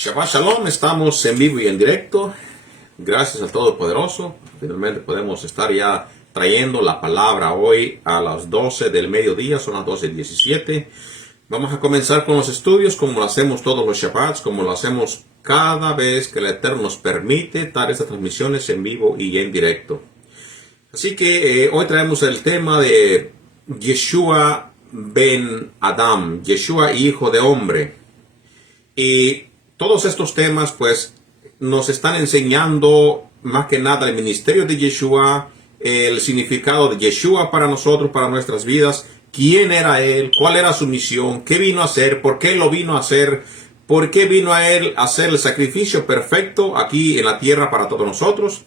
Shabbat Shalom, estamos en vivo y en directo. Gracias al Todopoderoso. Finalmente podemos estar ya trayendo la palabra hoy a las 12 del mediodía, son las 12:17. Vamos a comenzar con los estudios como lo hacemos todos los Shabbats, como lo hacemos cada vez que el Eterno nos permite dar estas transmisiones en vivo y en directo. Así que hoy traemos el tema de Yeshua ben Adam, Yeshua hijo de hombre. Y todos estos temas pues nos están enseñando más que nada el ministerio de Yeshua, el significado de Yeshua para nosotros, para nuestras vidas, quién era él, cuál era su misión, qué vino a hacer, por qué lo vino a hacer, por qué vino a él a hacer el sacrificio perfecto aquí en la tierra para todos nosotros.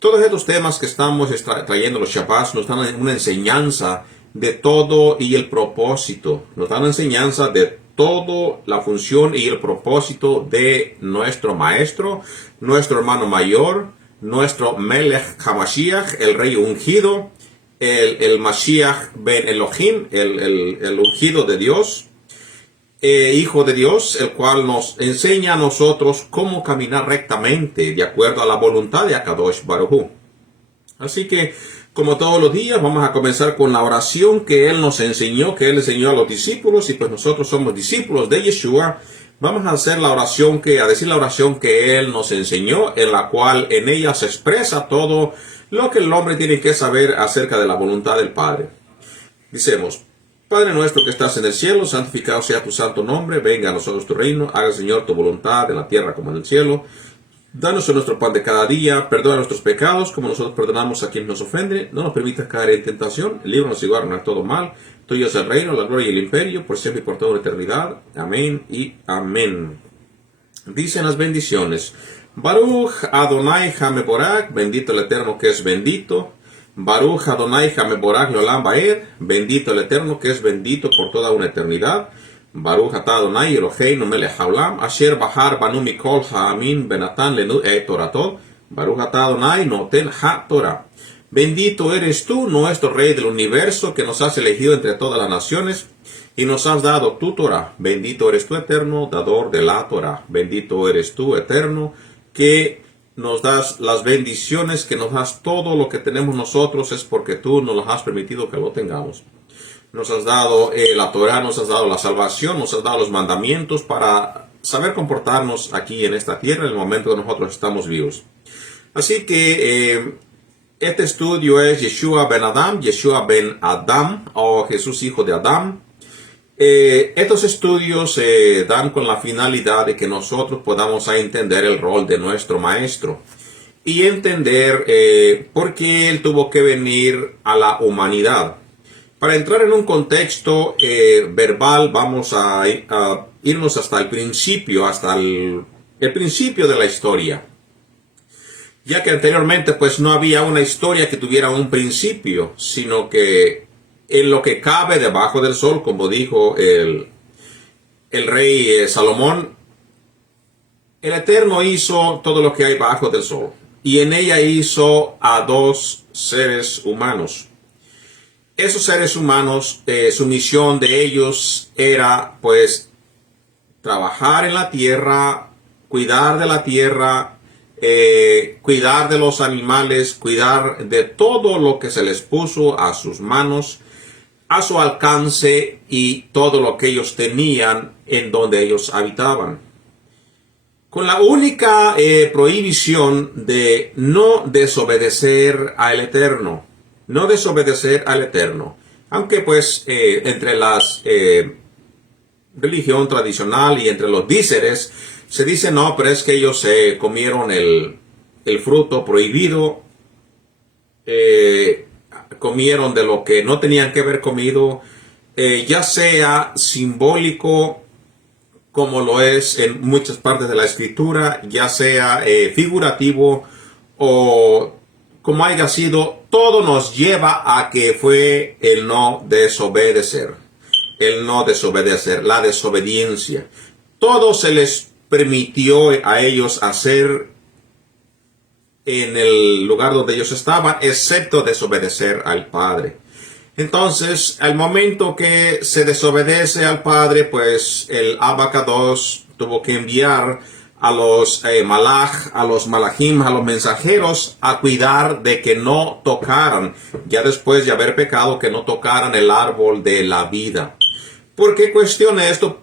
Todos estos temas que estamos trayendo los Shabbats nos dan una enseñanza de todo y el propósito, nos dan una enseñanza de todo la función y el propósito de nuestro maestro, nuestro hermano mayor, nuestro Melech HaMashiach, el rey ungido, el Mashiach ben Elohim, el ungido de Dios, hijo de Dios, el cual nos enseña a nosotros cómo caminar rectamente de acuerdo a la voluntad de Akadosh Baruj Hu. Así que, como todos los días, vamos a comenzar con la oración que Él nos enseñó, que Él enseñó a los discípulos, y pues nosotros somos discípulos de Yeshua. Vamos a hacer la oración decir la oración que Él nos enseñó, en la cual en ella se expresa todo lo que el hombre tiene que saber acerca de la voluntad del Padre. Dicemos: Padre nuestro que estás en el cielo, santificado sea tu santo nombre, venga a nosotros tu reino, haga Señor tu voluntad en la tierra como en el cielo. Danos nuestro pan de cada día, perdona nuestros pecados, como nosotros perdonamos a quienes nos ofenden. No nos permitas caer en tentación, líbranos y guárdanos de todo mal. Tuyo es el reino, la gloria y el imperio, por siempre y por toda la eternidad. Amén y amén. Dicen las bendiciones: Baruch Adonai Hameborach, bendito el Eterno que es bendito. Baruch Adonai Hameborach Leolam Vaed, bendito el Eterno que es bendito por toda una eternidad. Baruch atah Adonai Eloheinu melech haolam, asher bahar banu mikol ha'amin benatan lenu toratot. Baruch atah Adonai noten ha-Torah. Bendito eres tú, nuestro Rey del universo, que nos has elegido entre todas las naciones y nos has dado tu Torah. Bendito eres tú, Eterno, dador de la Torah. Bendito eres tú, Eterno, que nos das las bendiciones, que nos das todo lo que tenemos nosotros, es porque tú nos las has permitido que lo tengamos. Nos has dado la Torah, nos has dado la salvación, nos has dado los mandamientos para saber comportarnos aquí en esta tierra en el momento que nosotros estamos vivos. Así que este estudio es Yeshua ben Adam, o Jesús hijo de Adán. Estos estudios se dan con la finalidad de que nosotros podamos entender el rol de nuestro maestro y entender por qué él tuvo que venir a la humanidad. Para entrar en un contexto verbal, vamos a irnos hasta el principio, hasta el principio de la historia. Ya que anteriormente pues no había una historia que tuviera un principio, sino que en lo que cabe debajo del sol, como dijo el rey Salomón, el Eterno hizo todo lo que hay bajo del sol, y en ella hizo a dos seres humanos. Esos seres humanos, su misión de ellos era pues trabajar en la tierra, cuidar de la tierra, cuidar de los animales, cuidar de todo lo que se les puso a sus manos, a su alcance, y todo lo que ellos tenían en donde ellos habitaban. Con la única prohibición de no desobedecer al Eterno. No desobedecer al Eterno. Aunque pues entre las religión tradicional y entre los díceres se dice no, pero es que ellos comieron el fruto prohibido, comieron de lo que no tenían que haber comido, ya sea simbólico como lo es en muchas partes de la escritura, ya sea figurativo o como haya sido, todo nos lleva a que fue el no desobedecer. El no desobedecer, la desobediencia. Todo se les permitió a ellos hacer en el lugar donde ellos estaban, excepto desobedecer al Padre. Entonces, al momento que se desobedece al Padre, pues el Abacados tuvo que enviar a los malaj, a los malachim, a los mensajeros, a cuidar de que no tocaran, ya después de haber pecado, que no tocaran el árbol de la vida. ¿Por qué cuestiono esto?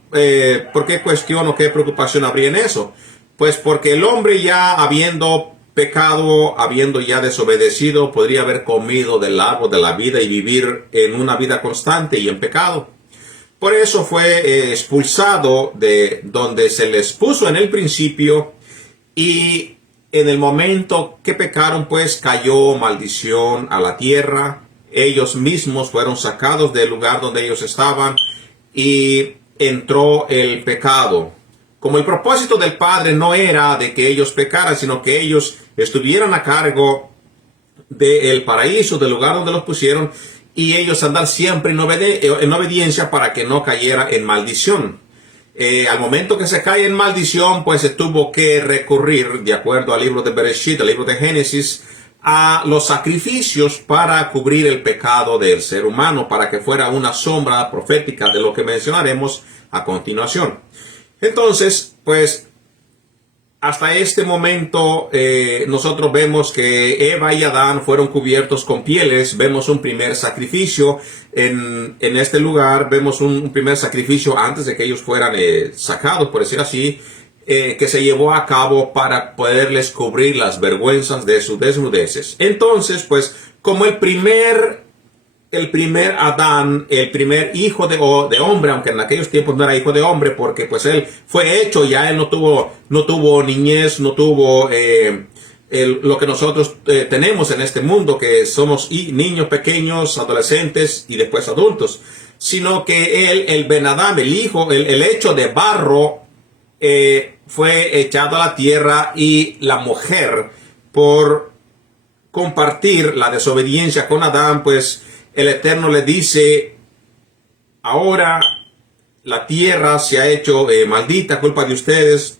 ¿Por qué cuestiono qué preocupación habría en eso? Pues porque el hombre ya habiendo pecado, habiendo ya desobedecido, podría haber comido del árbol de la vida y vivir en una vida constante y en pecado. Por eso fue expulsado de donde se les puso en el principio, y en el momento que pecaron, pues cayó maldición a la tierra. Ellos mismos fueron sacados del lugar donde ellos estaban y entró el pecado. Como el propósito del Padre no era de que ellos pecaran, sino que ellos estuvieran a cargo del paraíso, del lugar donde los pusieron, y ellos andar siempre en obediencia para que no cayera en maldición. Al momento que se cae en maldición, pues se tuvo que recurrir, de acuerdo al libro de Bereshit, al libro de Génesis, a los sacrificios para cubrir el pecado del ser humano, para que fuera una sombra profética de lo que mencionaremos a continuación. Entonces, pues, hasta este momento nosotros vemos que Eva y Adán fueron cubiertos con pieles. Vemos un primer sacrificio en este lugar. Vemos un primer sacrificio antes de que ellos fueran sacados, por decir así, que se llevó a cabo para poderles cubrir las vergüenzas de sus desnudeces. Entonces, pues, como el primer Adán, el primer hijo de hombre, aunque en aquellos tiempos no era hijo de hombre, porque pues él fue hecho, ya él no tuvo niñez, no tuvo lo que nosotros tenemos en este mundo, que somos niños pequeños, adolescentes y después adultos, sino que él, el Ben Adam, el hijo, el hecho de barro, fue echado a la tierra, y la mujer, por compartir la desobediencia con Adán, pues el Eterno le dice: ahora la tierra se ha hecho maldita, culpa de ustedes.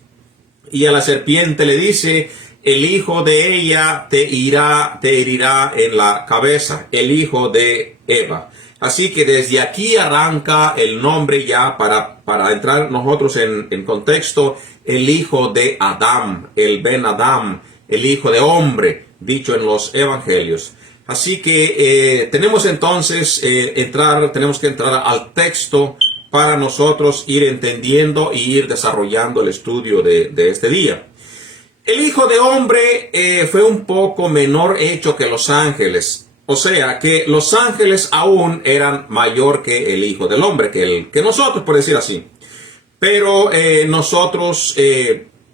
Y a la serpiente le dice: el hijo de ella te herirá en la cabeza, el hijo de Eva. Así que desde aquí arranca el nombre ya para entrar nosotros en contexto, el hijo de Adán, el Ben Adam, el hijo de hombre, dicho en los evangelios. Así que tenemos entonces tenemos que entrar al texto para nosotros ir entendiendo y ir desarrollando el estudio de este día. El hijo de hombre fue un poco menor hecho que los ángeles. O sea, que los ángeles aún eran mayor que el hijo del hombre, que nosotros, por decir así. Pero nosotros,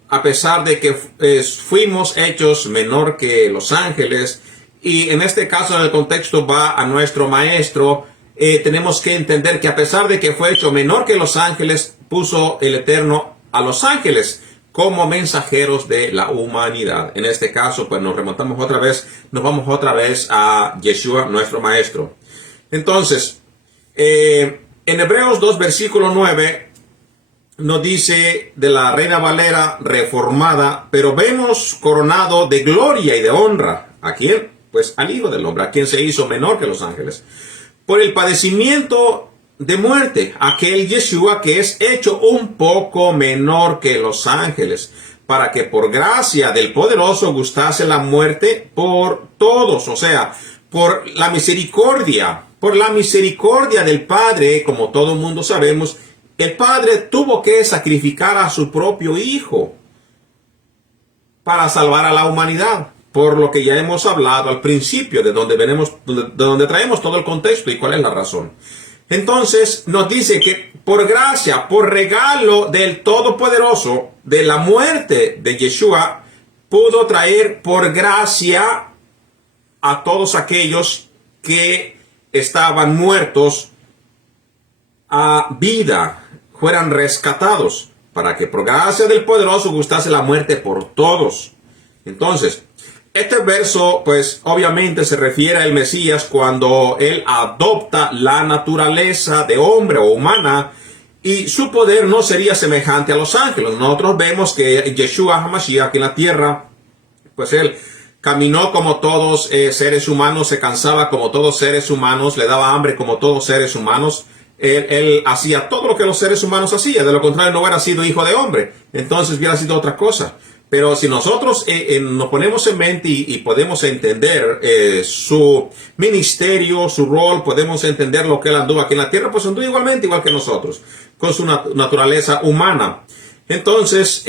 a pesar de que fuimos hechos menor que los ángeles, y en este caso, en el contexto va a nuestro maestro, tenemos que entender que a pesar de que fue hecho menor que los ángeles, puso el Eterno a los ángeles como mensajeros de la humanidad. En este caso, pues nos vamos otra vez a Yeshua, nuestro maestro. Entonces, en Hebreos 2, versículo 9, nos dice de la Reina Valera reformada: pero vemos coronado de gloria y de honra. ¿A quién? Pues al Hijo del Hombre, a quien se hizo menor que los ángeles, por el padecimiento de muerte, aquel Yeshua que es hecho un poco menor que los ángeles, para que por gracia del poderoso gustase la muerte por todos. O sea, por la misericordia del Padre, como todo el mundo sabemos, el Padre tuvo que sacrificar a su propio Hijo para salvar a la humanidad. Por lo que ya hemos hablado al principio, de donde traemos todo el contexto y cuál es la razón. Entonces nos dice que por gracia, por regalo del Todopoderoso, de la muerte de Yeshua, pudo traer por gracia a todos aquellos que estaban muertos a vida, fueran rescatados, para que por gracia del Poderoso gustase la muerte por todos. Entonces, este verso, pues, obviamente se refiere al Mesías cuando él adopta la naturaleza de hombre o humana, y su poder no sería semejante a los ángeles. Nosotros vemos que Yeshua HaMashiach aquí en la tierra, pues él caminó como todos seres humanos, se cansaba como todos seres humanos, le daba hambre como todos seres humanos, Él hacía todo lo que los seres humanos hacían. De lo contrario, no hubiera sido hijo de hombre. Entonces hubiera sido otra cosa. Pero si nosotros nos ponemos en mente y podemos entender su ministerio, su rol, podemos entender lo que él anduvo aquí en la tierra, pues anduvo igualmente, igual que nosotros, con su naturaleza humana. Entonces,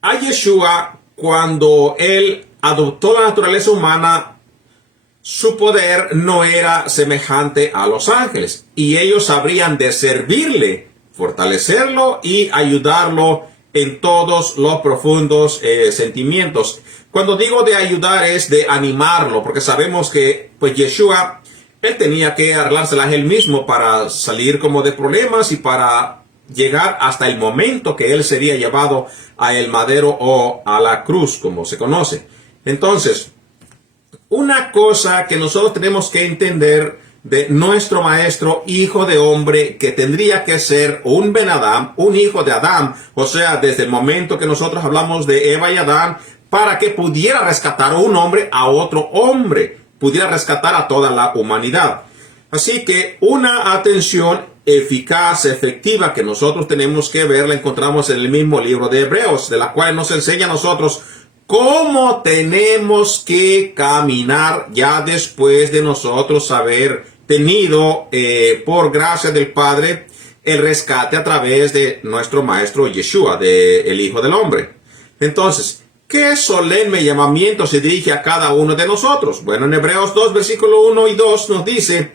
a Yeshua, cuando él adoptó la naturaleza humana, su poder no era semejante a los ángeles, y ellos habrían de servirle, fortalecerlo y ayudarlo en todos los profundos sentimientos. Cuando digo de ayudar es de animarlo, porque sabemos que pues Yeshua, él tenía que arreglárselas él mismo para salir como de problemas y para llegar hasta el momento que él sería llevado a el madero o a la cruz, como se conoce. Entonces, una cosa que nosotros tenemos que entender de nuestro maestro, hijo de hombre, que tendría que ser un Ben Adán, un hijo de Adán, o sea, desde el momento que nosotros hablamos de Eva y Adán, para que pudiera rescatar un hombre a otro hombre, pudiera rescatar a toda la humanidad. Así que una atención eficaz, efectiva, que nosotros tenemos que ver, la encontramos en el mismo libro de Hebreos, de la cual nos enseña a nosotros cómo tenemos que caminar ya después de nosotros haber tenido, por gracia del Padre, el rescate a través de nuestro Maestro Yeshua, el Hijo del Hombre. Entonces, ¿qué solemne llamamiento se dirige a cada uno de nosotros? Bueno, en Hebreos 2, versículo 1 y 2 nos dice: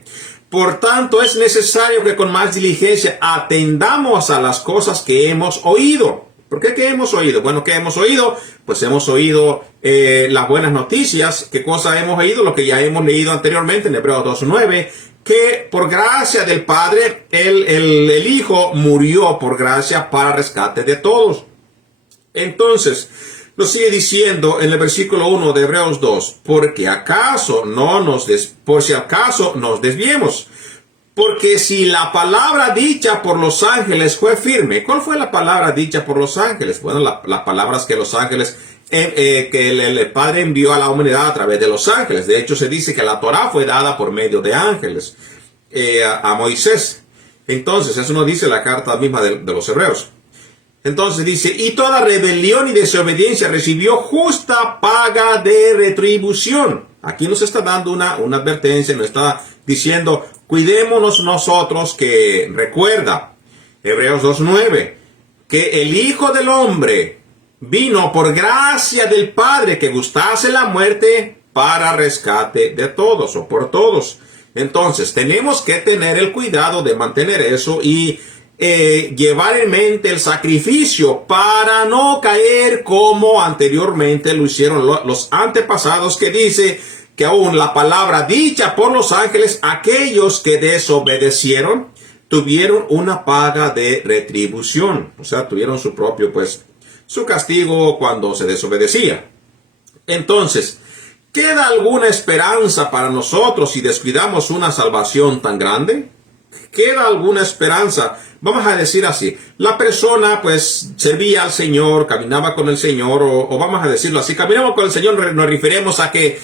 por tanto, es necesario que con más diligencia atendamos a las cosas que hemos oído. ¿Por qué qué hemos oído? Bueno, ¿qué hemos oído? Pues hemos oído las buenas noticias. ¿Qué cosa hemos oído? Lo que ya hemos leído anteriormente en Hebreos 2:9, que por gracia del Padre, el Hijo murió por gracia para rescate de todos. Entonces, lo sigue diciendo en el versículo 1 de Hebreos 2, por si acaso nos desviemos. Porque si la palabra dicha por los ángeles fue firme. ¿Cuál fue la palabra dicha por los ángeles? Bueno, las palabras que los ángeles, que el Padre envió a la humanidad a través de los ángeles. De hecho, se dice que la Torá fue dada por medio de ángeles a Moisés. Entonces, eso nos dice la carta misma de los Hebreos. Entonces dice: y toda rebelión y desobediencia recibió justa paga de retribución. Aquí nos está dando una advertencia, nos está diciendo: cuidémonos nosotros, que recuerda, Hebreos 2:9, que el Hijo del Hombre vino por gracia del Padre, que gustase la muerte para rescate de todos o por todos. Entonces, tenemos que tener el cuidado de mantener eso y llevar en mente el sacrificio para no caer como anteriormente lo hicieron los antepasados, que dice que aún la palabra dicha por los ángeles, aquellos que desobedecieron tuvieron una paga de retribución, o sea, tuvieron su propio, su castigo cuando se desobedecía. Entonces, ¿queda alguna esperanza para nosotros si descuidamos una salvación tan grande? ¿Queda alguna esperanza? Vamos a decir así, la persona servía al Señor, caminaba con el Señor, o vamos a decirlo así, caminaba con el Señor, nos referimos a que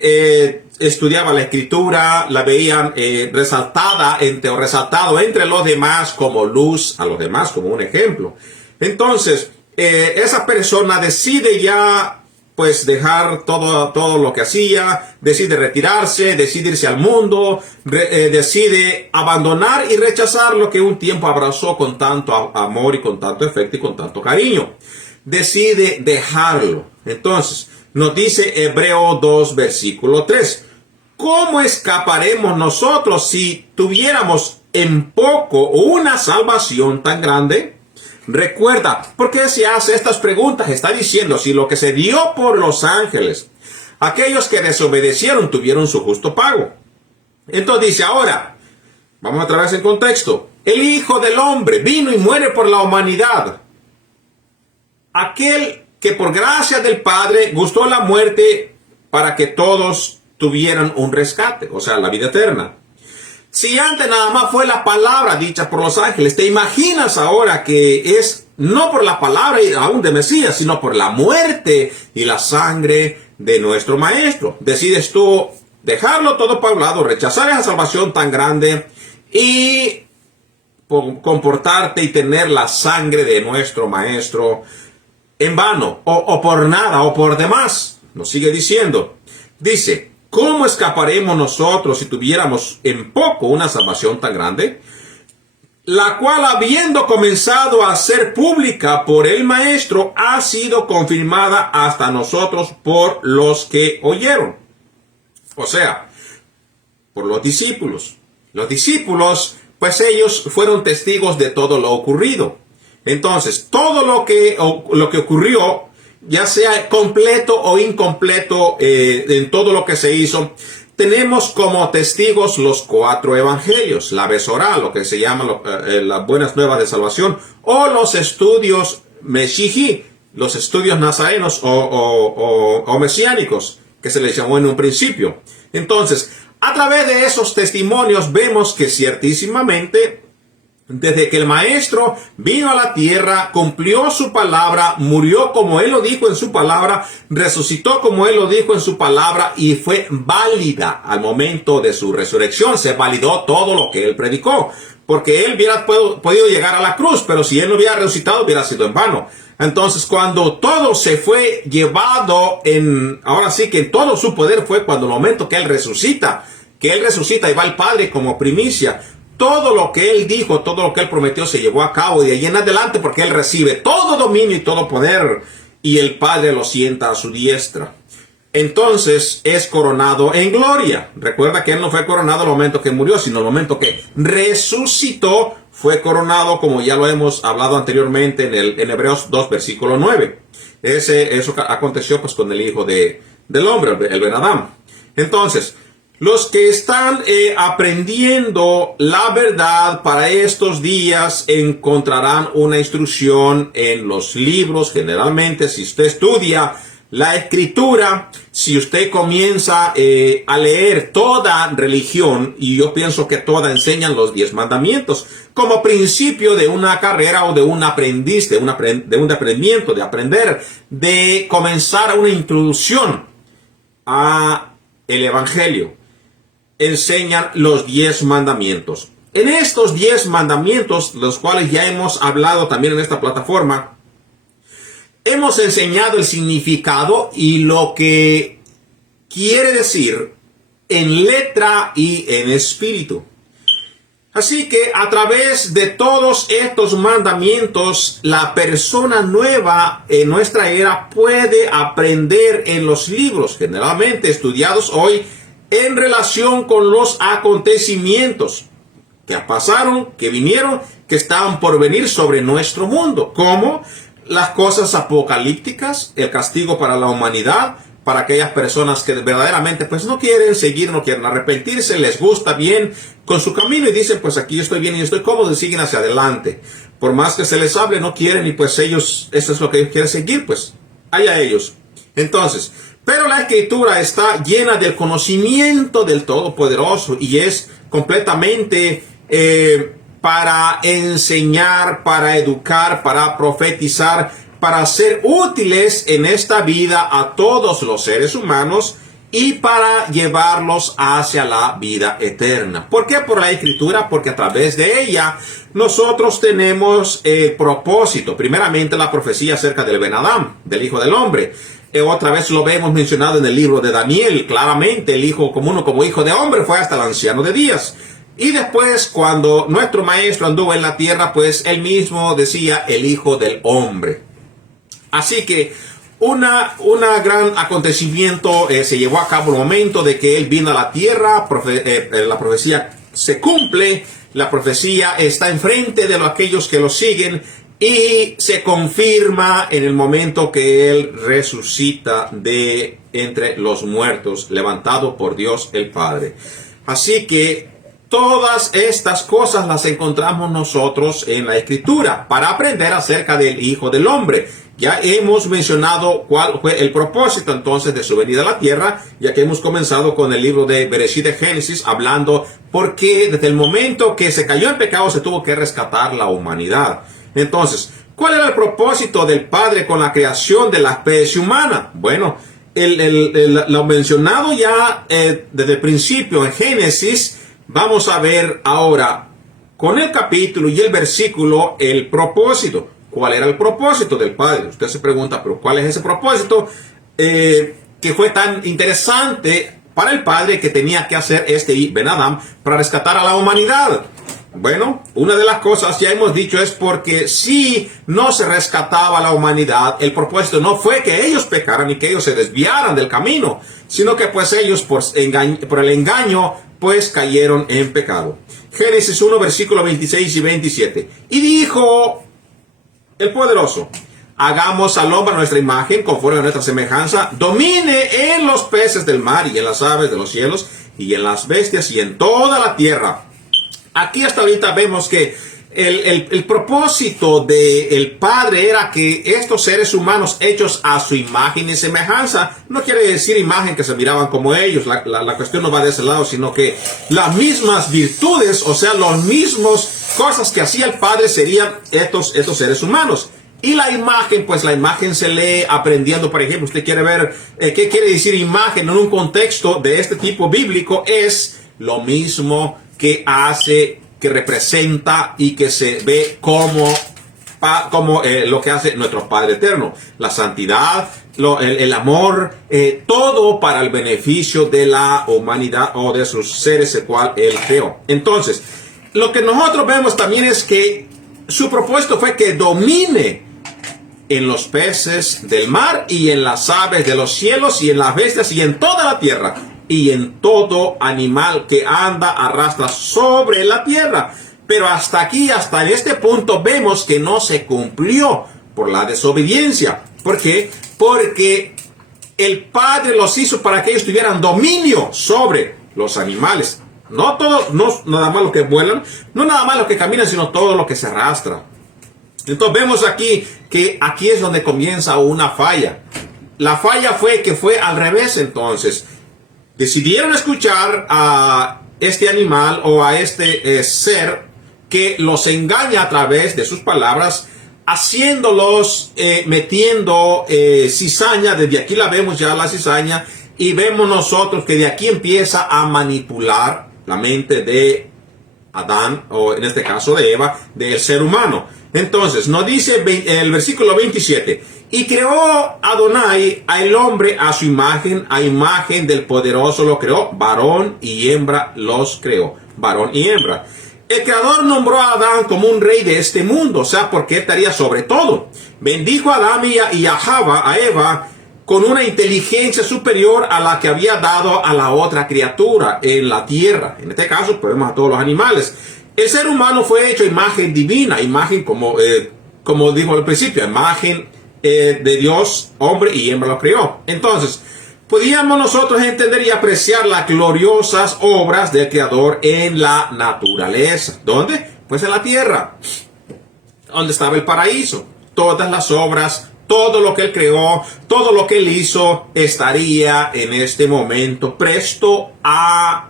estudiaba la Escritura, la veían resaltado entre los demás como luz a los demás, como un ejemplo. Entonces, esa persona decide ya dejar todo lo que hacía, decide retirarse, decide irse al mundo, decide abandonar y rechazar lo que un tiempo abrazó con tanto amor y con tanto afecto y con tanto cariño. Decide dejarlo. Entonces, nos dice Hebreo 2, versículo 3. ¿Cómo escaparemos nosotros si tuviéramos en poco una salvación tan grande? Recuerda, ¿por qué se hace estas preguntas? Está diciendo, si lo que se dio por los ángeles, aquellos que desobedecieron tuvieron su justo pago. Entonces dice, ahora, vamos otra vez en contexto. El Hijo del Hombre vino y muere por la humanidad. Aquel que por gracia del Padre gustó la muerte para que todos tuvieran un rescate, o sea, la vida eterna. Si antes nada más fue la palabra dicha por los ángeles, ¿te imaginas ahora que es no por la palabra aún de Mesías, sino por la muerte y la sangre de nuestro Maestro? Decides tú dejarlo todo para un lado, rechazar esa salvación tan grande y comportarte y tener la sangre de nuestro Maestro en vano, o por nada, o por demás. Nos sigue diciendo, dice, ¿cómo escaparemos nosotros si tuviéramos en poco una salvación tan grande? La cual, habiendo comenzado a ser pública por el Maestro, ha sido confirmada hasta nosotros por los que oyeron. O sea, por los discípulos. Los discípulos, pues ellos fueron testigos de todo lo ocurrido. Entonces, todo lo que ocurrió, ya sea completo o incompleto, en todo lo que se hizo, tenemos como testigos los 4 evangelios, la Besorá, lo que se llama las buenas nuevas de salvación, o los estudios Meshihi, los estudios nazarenos o mesiánicos, que se les llamó en un principio. Entonces, a través de esos testimonios vemos que ciertísimamente, desde que el Maestro vino a la tierra, cumplió su palabra, murió como Él lo dijo en su palabra, resucitó como Él lo dijo en su palabra y fue válida al momento de su resurrección. Se validó todo lo que Él predicó, porque Él hubiera podido llegar a la cruz, pero si Él no hubiera resucitado hubiera sido en vano. Entonces, cuando todo se fue llevado ahora sí que en todo su poder fue cuando el momento que Él resucita y va al Padre como primicia. Todo lo que Él dijo, todo lo que Él prometió se llevó a cabo y de ahí en adelante, porque Él recibe todo dominio y todo poder y el Padre lo sienta a su diestra. Entonces es coronado en gloria. Recuerda que Él no fue coronado al momento que murió, sino al momento que resucitó, fue coronado, como ya lo hemos hablado anteriormente en Hebreos 2, versículo 9. Eso aconteció pues con el Hijo del Hombre, el Ben Adam. Entonces, los que están aprendiendo la verdad para estos días encontrarán una instrucción en los libros. Generalmente, si usted estudia la Escritura, si usted comienza a leer toda religión, y yo pienso que toda enseñan los 10 mandamientos, como principio de una carrera o de un aprendiz, de un aprendimiento, de aprender, de comenzar una introducción a el Evangelio. Enseñan los 10 mandamientos. En estos 10 mandamientos, los cuales ya hemos hablado también en esta plataforma, hemos enseñado el significado y lo que quiere decir en letra y en espíritu. Así que a través de todos estos mandamientos, la persona nueva en nuestra era puede aprender en los libros, generalmente estudiados hoy, en relación con los acontecimientos que pasaron, que vinieron, que estaban por venir sobre nuestro mundo, como las cosas apocalípticas, el castigo para la humanidad, para aquellas personas que verdaderamente pues no quieren seguir, no quieren arrepentirse, les gusta bien con su camino y dicen pues aquí estoy bien y estoy cómodo y siguen hacia adelante. Por más que se les hable, no quieren y pues ellos, eso es lo que ellos quieren seguir, pues allá ellos. Entonces, pero la Escritura está llena del conocimiento del Todopoderoso y es completamente para enseñar, para educar, para profetizar, para ser útiles en esta vida a todos los seres humanos y para llevarlos hacia la vida eterna. ¿Por qué? Por la Escritura, porque a través de ella nosotros tenemos el propósito, primeramente la profecía acerca del Ben Adam, del Hijo del Hombre. Otra vez lo vemos mencionado en el libro de Daniel, claramente el hijo común como hijo de hombre fue hasta el anciano de días. Y después cuando nuestro maestro anduvo en la tierra, pues él mismo decía el Hijo del Hombre. Así que una gran acontecimiento se llevó a cabo el momento de que él vino a la tierra, la profecía se cumple, la profecía está enfrente de aquellos que lo siguen y se confirma en el momento que él resucita de entre los muertos, levantado por Dios el Padre. Así que todas estas cosas las encontramos nosotros en la Escritura para aprender acerca del Hijo del Hombre. Ya hemos mencionado cuál fue el propósito entonces de su venida a la tierra, ya que hemos comenzado con el libro de Bereshit de Génesis, hablando por qué desde el momento que se cayó en pecado se tuvo que rescatar la humanidad. Entonces, ¿cuál era el propósito del Padre con la creación de la especie humana? Bueno, lo mencionado ya desde el principio en Génesis, vamos a ver ahora con el capítulo y el versículo el propósito. ¿Cuál era el propósito del Padre? Usted se pregunta, pero ¿cuál es ese propósito que fue tan interesante para el Padre que tenía que hacer Ben Adam para rescatar a la humanidad? Bueno, una de las cosas ya hemos dicho es porque si no se rescataba a la humanidad, el propósito no fue que ellos pecaran y que ellos se desviaran del camino, sino que pues ellos por el engaño pues cayeron en pecado. Génesis 1, versículo 26 y 27. Y dijo el poderoso: hagamos al hombre a nuestra imagen, conforme a nuestra semejanza, domine en los peces del mar y en las aves de los cielos y en las bestias y en toda la tierra. Aquí hasta ahorita vemos que el propósito del Padre era que estos seres humanos hechos a su imagen y semejanza, no quiere decir imagen que se miraban como ellos, la cuestión no va de ese lado, sino que las mismas virtudes, o sea, las mismas cosas que hacía el Padre serían estos seres humanos. Y la imagen, pues la imagen se lee aprendiendo, por ejemplo, usted quiere ver qué quiere decir imagen en un contexto de este tipo bíblico, es lo mismo que hace, que representa y que se ve como lo que hace nuestro Padre Eterno. La santidad, el amor, todo para el beneficio de la humanidad o de sus seres, el cual Él creó. Entonces, lo que nosotros vemos también es que su propósito fue que domine en los peces del mar y en las aves de los cielos y en las bestias y en toda la tierra y en todo animal que anda, arrastra sobre la tierra. Pero hasta aquí, hasta en este punto, vemos que no se cumplió por la desobediencia. ¿Por qué? Porque el Padre los hizo para que ellos tuvieran dominio sobre los animales. No todos, no nada más los que vuelan, no nada más los que caminan, sino todo lo que se arrastra. Entonces vemos aquí que aquí es donde comienza una falla. La falla fue que fue al revés entonces. Decidieron escuchar a este animal o a este ser que los engaña a través de sus palabras, haciéndolos, metiendo cizaña. Desde aquí la vemos ya la cizaña, y vemos nosotros que de aquí empieza a manipular la mente de Adán, o en este caso de Eva, del ser humano. Entonces, nos dice el versículo 27, y creó Adonai al hombre a su imagen, a imagen del poderoso lo creó, varón y hembra los creó, varón y hembra. El Creador nombró a Adán como un rey de este mundo, o sea, porque estaría sobre todo. Bendijo a Adán y a Java, a Eva, con una inteligencia superior a la que había dado a la otra criatura en la tierra. En este caso, podemos a todos los animales. El ser humano fue hecho imagen divina, imagen como dijo al principio, imagen de Dios, hombre y hembra lo creó. Entonces, podíamos nosotros entender y apreciar las gloriosas obras del Creador en la naturaleza. ¿Dónde? Pues en la tierra, donde estaba el paraíso. Todas las obras, todo lo que Él creó, todo lo que Él hizo, estaría en este momento presto a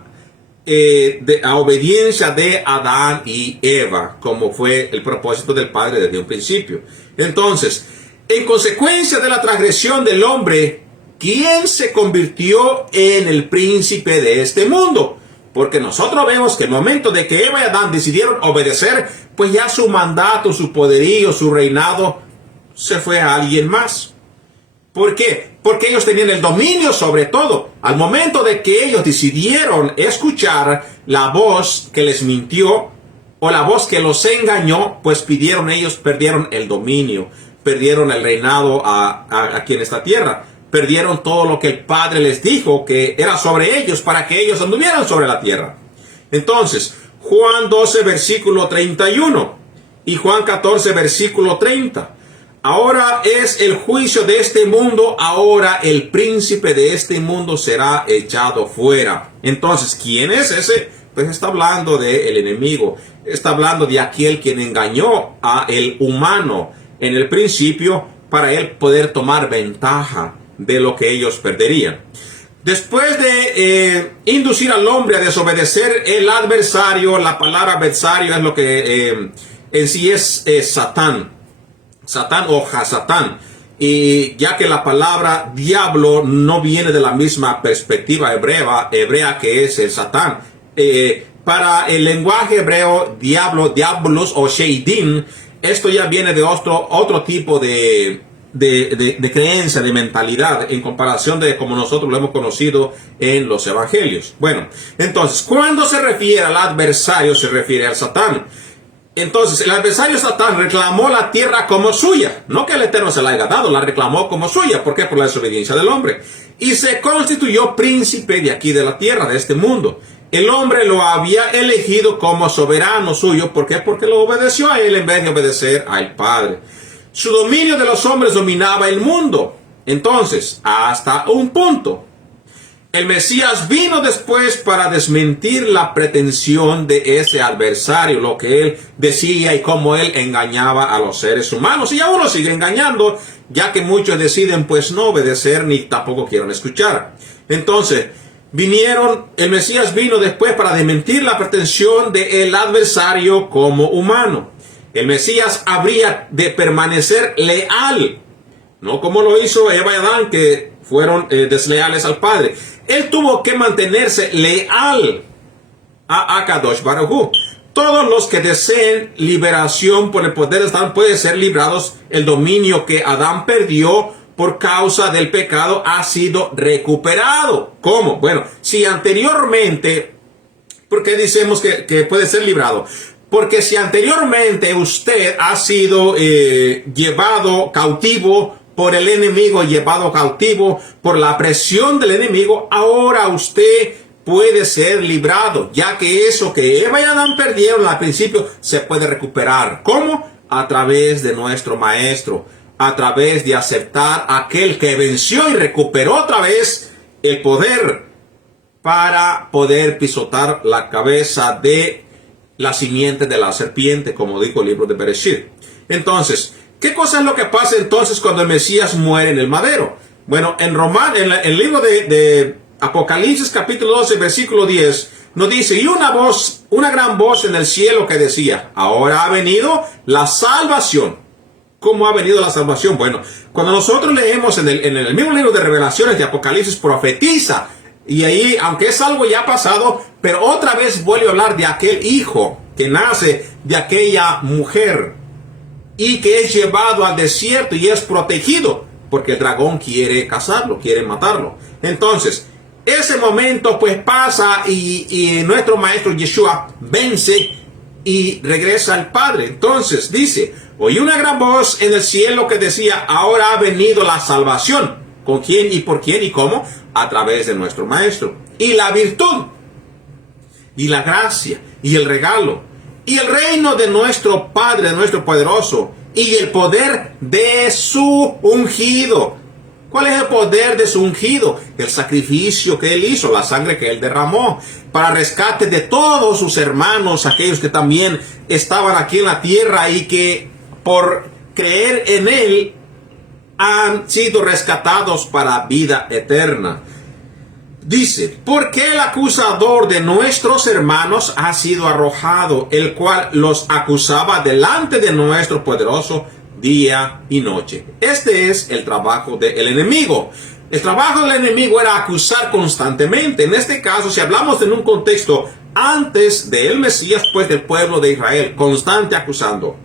obediencia de Adán y Eva, como fue el propósito del Padre desde un principio. Entonces, en consecuencia de la transgresión del hombre, ¿quién se convirtió en el príncipe de este mundo? Porque nosotros vemos que el momento de que Eva y Adán decidieron obedecer, pues ya su mandato, su poderío, su reinado se fue a alguien más. ¿Por qué? Porque ellos tenían el dominio sobre todo. Al momento de que ellos decidieron escuchar la voz que les mintió o la voz que los engañó, pues perdieron el dominio, perdieron el reinado aquí en esta tierra. Perdieron todo lo que el Padre les dijo que era sobre ellos para que ellos anduvieran sobre la tierra. Entonces, Juan 12, versículo 31 y Juan 14, versículo 30. Ahora es el juicio de este mundo, ahora el príncipe de este mundo será echado fuera. Entonces, ¿quién es ese? Pues está hablando del enemigo, está hablando de aquel quien engañó a el humano en el principio para él poder tomar ventaja de lo que ellos perderían. Después de inducir al hombre a desobedecer, el adversario, la palabra adversario es lo que en sí es Satán. Satán o Hasatán. y ya que la palabra diablo no viene de la misma perspectiva hebrea que es el Satán. Para el lenguaje hebreo, diablo, diablos o sheidim, esto ya viene de otro tipo de creencia, de mentalidad, en comparación de como nosotros lo hemos conocido en los evangelios. Bueno, entonces, cuando se refiere al adversario, se refiere al Satán. Entonces, el adversario Satán reclamó la tierra como suya. No que el Eterno se la haya dado, la reclamó como suya. ¿Por qué? Por la desobediencia del hombre. Y se constituyó príncipe de aquí de la tierra, de este mundo. El hombre lo había elegido como soberano suyo. ¿Por qué? Porque lo obedeció a él en vez de obedecer al Padre. Su dominio de los hombres dominaba el mundo. Entonces, hasta un punto. El Mesías vino después para desmentir la pretensión de ese adversario, lo que él decía y cómo él engañaba a los seres humanos. Y aún lo sigue engañando, ya que muchos deciden pues no obedecer ni tampoco quieren escuchar. Entonces, el Mesías vino después para desmentir la pretensión del adversario como humano. El Mesías habría de permanecer leal, no como lo hizo Eva y Adán, que fueron desleales al Padre. Él tuvo que mantenerse leal a Akadosh Baruj Hu. Todos los que deseen liberación por el poder de Satán pueden ser librados. El dominio que Adán perdió por causa del pecado ha sido recuperado. ¿Cómo? Bueno, si anteriormente, ¿por qué decimos que puede ser librado? Porque si anteriormente usted ha sido llevado cautivo por el enemigo, llevado cautivo por la presión del enemigo, ahora usted puede ser librado, ya que eso que Eva y Adán perdieron al principio se puede recuperar. ¿Cómo? A través de nuestro Maestro, a través de aceptar a aquel que venció y recuperó otra vez el poder para poder pisotar la cabeza de la simiente de la serpiente, como dijo el libro de Bereshit. Entonces, ¿qué cosa es lo que pasa entonces cuando el Mesías muere en el madero? Bueno, en el libro de Apocalipsis capítulo 12, versículo 10, nos dice, y una gran voz en el cielo que decía, ahora ha venido la salvación. ¿Cómo ha venido la salvación? Bueno, cuando nosotros leemos en el mismo libro de Revelaciones de Apocalipsis, profetiza, y ahí, aunque es algo ya pasado, pero otra vez vuelve a hablar de aquel hijo que nace de aquella mujer y que es llevado al desierto y es protegido porque el dragón quiere cazarlo, quiere matarlo. Entonces, ese momento pues pasa y nuestro maestro Yeshua vence y regresa al Padre. Entonces dice, oí una gran voz en el cielo que decía, ahora ha venido la salvación. ¿Con quién y por quién y cómo? A través de nuestro Maestro. Y la virtud, y la gracia, y el regalo, y el reino de nuestro Padre, de nuestro poderoso, y el poder de su ungido. ¿Cuál es el poder de su ungido? El sacrificio que él hizo, la sangre que él derramó, para rescate de todos sus hermanos, aquellos que también estaban aquí en la tierra y que por creer en él han sido rescatados para vida eterna. Dice, porque el acusador de nuestros hermanos ha sido arrojado, el cual los acusaba delante de nuestro poderoso día y noche. Este es el trabajo del enemigo. El trabajo del enemigo era acusar constantemente. En este caso, si hablamos en un contexto antes del Mesías, pues del pueblo de Israel, constante acusando.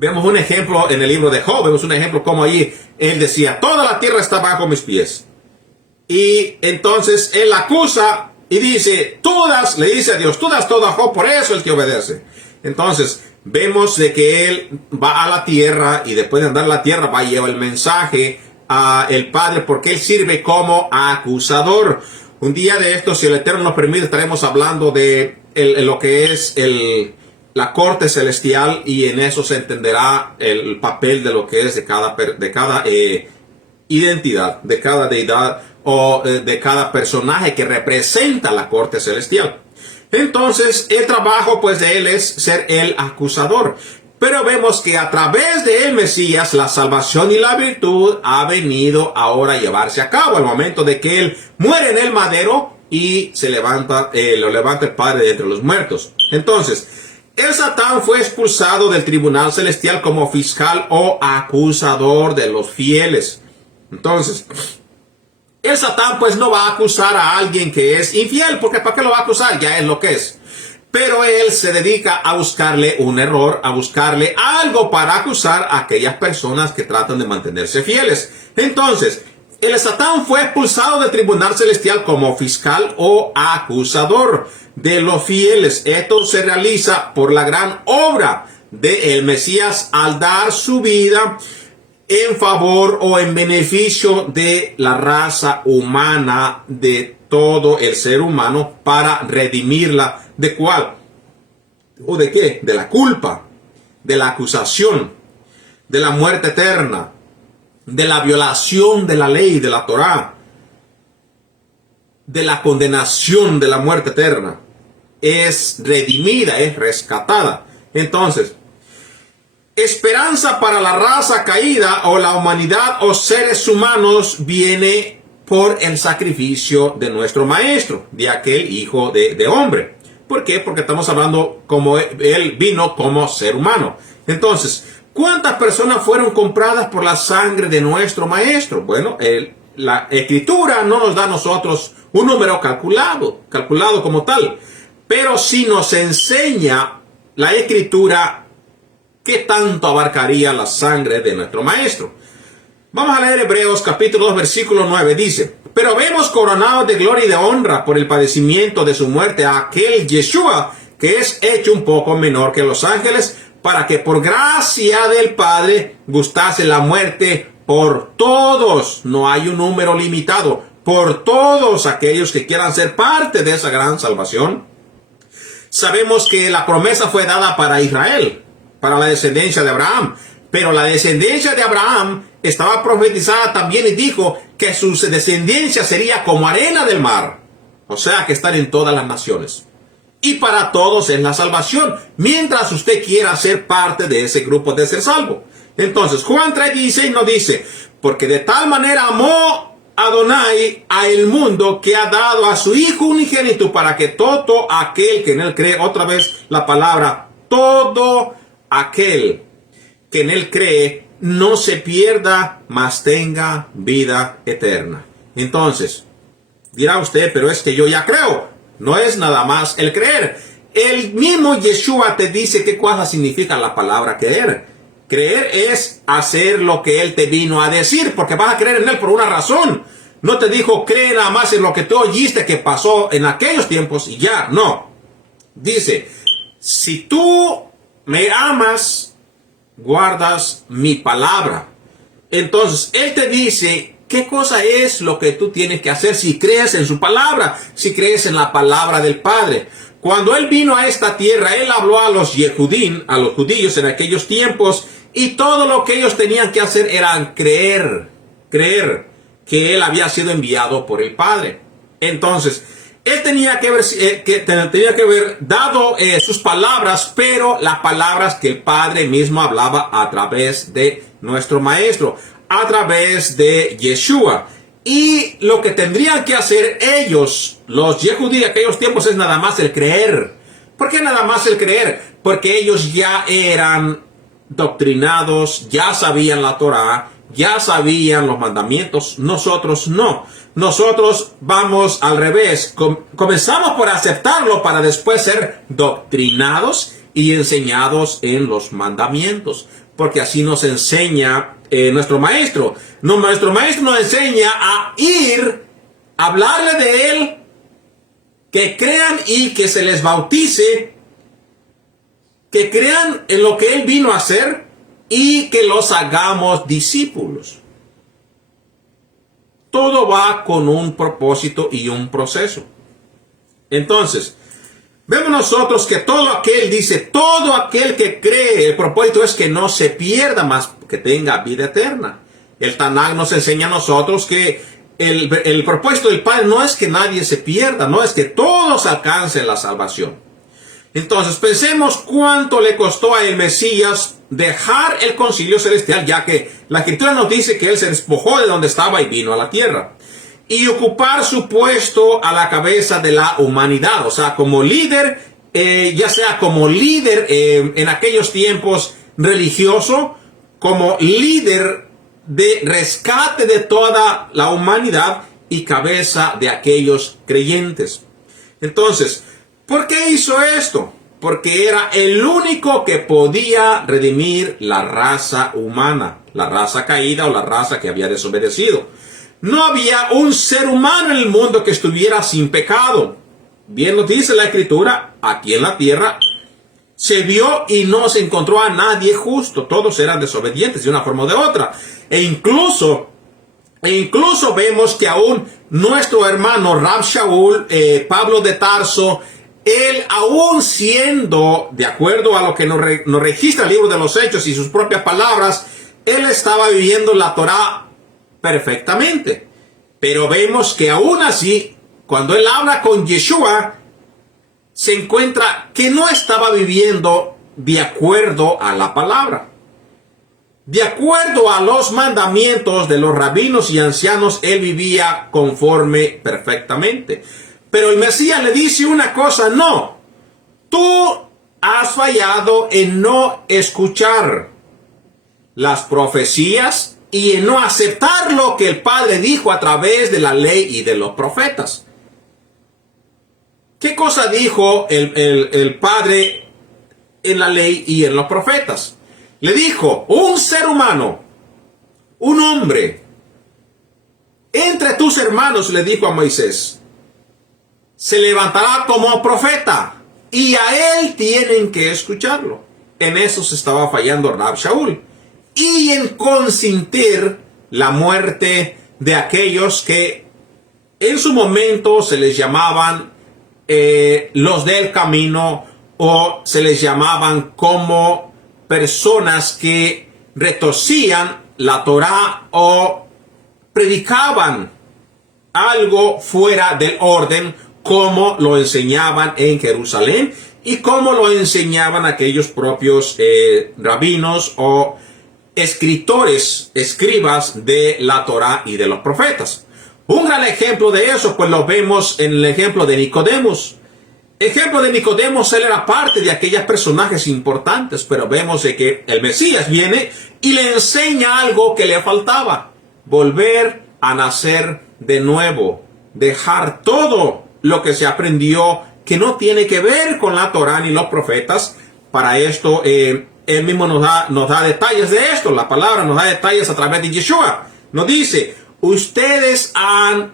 Vemos un ejemplo en el libro de Job, vemos un ejemplo como ahí él decía, toda la tierra está bajo mis pies. Y entonces él acusa y dice, le dice a Dios, tú das todo a Job, por eso es que obedece. Entonces vemos de que él va a la tierra y después de andar a la tierra va y lleva el mensaje a el Padre porque él sirve como acusador. Un día de esto, si el Eterno nos permite, estaremos hablando de lo que es la corte celestial y en eso se entenderá el papel de lo que es de cada identidad, de cada deidad o de cada personaje que representa la corte celestial. Entonces, el trabajo pues de él es ser el acusador. Pero vemos que a través de el Mesías, la salvación y la virtud ha venido ahora a llevarse a cabo. Al momento de que él muere en el madero y lo levanta el Padre de entre los muertos. Entonces, El Satán fue expulsado del tribunal celestial como fiscal o acusador de los fieles. Entonces, el Satán pues no va a acusar a alguien que es infiel, porque ¿para qué lo va a acusar? Ya es lo que es. Pero él se dedica a buscarle un error, a buscarle algo para acusar a aquellas personas que tratan de mantenerse fieles. Entonces, el Satán fue expulsado del tribunal celestial como fiscal o acusador de los fieles. Esto se realiza por la gran obra del Mesías al dar su vida en favor o en beneficio de la raza humana, de todo el ser humano, para redimirla. ¿De cuál? ¿O de qué? De la culpa, de la acusación, de la muerte eterna, de la violación de la ley, de la Torá, de la condenación de la muerte eterna. Es redimida, es rescatada. Entonces, esperanza para la raza caída o la humanidad o seres humanos viene por el sacrificio de nuestro Maestro, de aquel Hijo de hombre. ¿Por qué? Porque estamos hablando como Él vino como ser humano. Entonces, ¿cuántas personas fueron compradas por la sangre de nuestro Maestro? Bueno, la Escritura no nos da a nosotros un número calculado como tal, pero sí nos enseña la Escritura qué tanto abarcaría la sangre de nuestro Maestro. Vamos a leer Hebreos capítulo 2, versículo 9. Dice: pero vemos coronado de gloria y de honra por el padecimiento de su muerte a aquel Yeshua, que es hecho un poco menor que los ángeles, para que por gracia del Padre gustase la muerte por todos. No hay un número limitado. Por todos aquellos que quieran ser parte de esa gran salvación. Sabemos que la promesa fue dada para Israel, para la descendencia de Abraham. Pero la descendencia de Abraham estaba profetizada también y dijo que su descendencia sería como arena del mar. O sea, que están en todas las naciones. Y para todos es la salvación, mientras usted quiera ser parte de ese grupo de ser salvo. Entonces, Juan 3:16 nos dice: porque de tal manera amó Adonai a el mundo, que ha dado a su Hijo unigénito, para que todo aquel que en él cree, otra vez la palabra, todo aquel que en él cree, no se pierda, mas tenga vida eterna. Entonces, dirá usted: pero es que yo ya creo. No es nada más el creer. El mismo Yeshua te dice qué cosa significa la palabra creer. Creer es hacer lo que Él te vino a decir, porque vas a creer en Él por una razón. No te dijo cree nada más en lo que tú oíste que pasó en aquellos tiempos y ya. No. Dice: si tú me amas, guardas mi palabra. Entonces, Él te dice qué cosa es lo que tú tienes que hacer si crees en su palabra, si crees en la palabra del Padre. Cuando Él vino a esta tierra, Él habló a los Yehudín, a los judíos en aquellos tiempos, y todo lo que ellos tenían que hacer era creer que Él había sido enviado por el Padre. Entonces, Él tenía que haber dado sus palabras, pero las palabras que el Padre mismo hablaba a través de nuestro Maestro, a través de Yeshua. Y lo que tendrían que hacer ellos, los Yehudí de aquellos tiempos, es nada más el creer. ¿Por qué nada más el creer? Porque ellos ya eran doctrinados, ya sabían la Torá, ya sabían los mandamientos. Nosotros no. Nosotros vamos al revés. Comenzamos por aceptarlo para después ser doctrinados y enseñados en los mandamientos. Porque así nos enseña nuestro Maestro. Nuestro Maestro nos enseña a ir, a hablarle de Él, que crean y que se les bautice, que crean en lo que Él vino a hacer y que los hagamos discípulos. Todo va con un propósito y un proceso. Entonces, vemos nosotros que todo aquel que cree, el propósito es que no se pierda, más que tenga vida eterna. El Tanaj nos enseña a nosotros que el propósito del Padre no es que nadie se pierda, no es que todos alcancen la salvación. Entonces, pensemos cuánto le costó a el Mesías dejar el concilio celestial, ya que la Escritura nos dice que Él se despojó de donde estaba y vino a la tierra. Y ocupar su puesto a la cabeza de la humanidad, o sea, como líder ya sea como líder en aquellos tiempos religioso, como líder de rescate de toda la humanidad y cabeza de aquellos creyentes. Entonces, ¿por qué hizo esto? Porque era el único que podía redimir la raza humana, la raza caída o la raza que había desobedecido. No había un ser humano en el mundo que estuviera sin pecado. Bien nos dice la Escritura, aquí en la tierra se vio y no se encontró a nadie justo. Todos eran desobedientes de una forma o de otra. E incluso vemos que aún nuestro hermano Rab Shaul, Pablo de Tarso, él aún siendo, de acuerdo a lo que nos registra el libro de los Hechos y sus propias palabras, él estaba viviendo la Torá perfectamente. Pero vemos que aún así, cuando él habla con Yeshua, se encuentra que no estaba viviendo de acuerdo a la palabra. De acuerdo a los mandamientos de los rabinos y ancianos, él vivía conforme perfectamente. Pero el Mesías le dice una cosa: no, tú has fallado en no escuchar las profecías y en no aceptar lo que el Padre dijo a través de la ley y de los profetas. ¿Qué cosa dijo el Padre en la ley y en los profetas? Le dijo: un ser humano, un hombre, entre tus hermanos, le dijo a Moisés, se levantará como profeta y a él tienen que escucharlo. En eso se estaba fallando Rab Shaul. Y en consentir la muerte de aquellos que en su momento se les llamaban los del camino, o se les llamaban como personas que retorcían la Torá o predicaban algo fuera del orden, como lo enseñaban en Jerusalén y como lo enseñaban aquellos propios rabinos o escribas de la Torá y de los profetas. Un gran ejemplo de eso, pues lo vemos en el ejemplo de Nicodemos. Ejemplo de Nicodemos, él era parte de aquellos personajes importantes, pero vemos de que el Mesías viene y le enseña algo que le faltaba: volver a nacer de nuevo, dejar todo lo que se aprendió que no tiene que ver con la Torá ni los profetas. Para esto, él mismo nos da detalles de esto. La palabra nos da detalles a través de Yeshua. Nos dice: ustedes han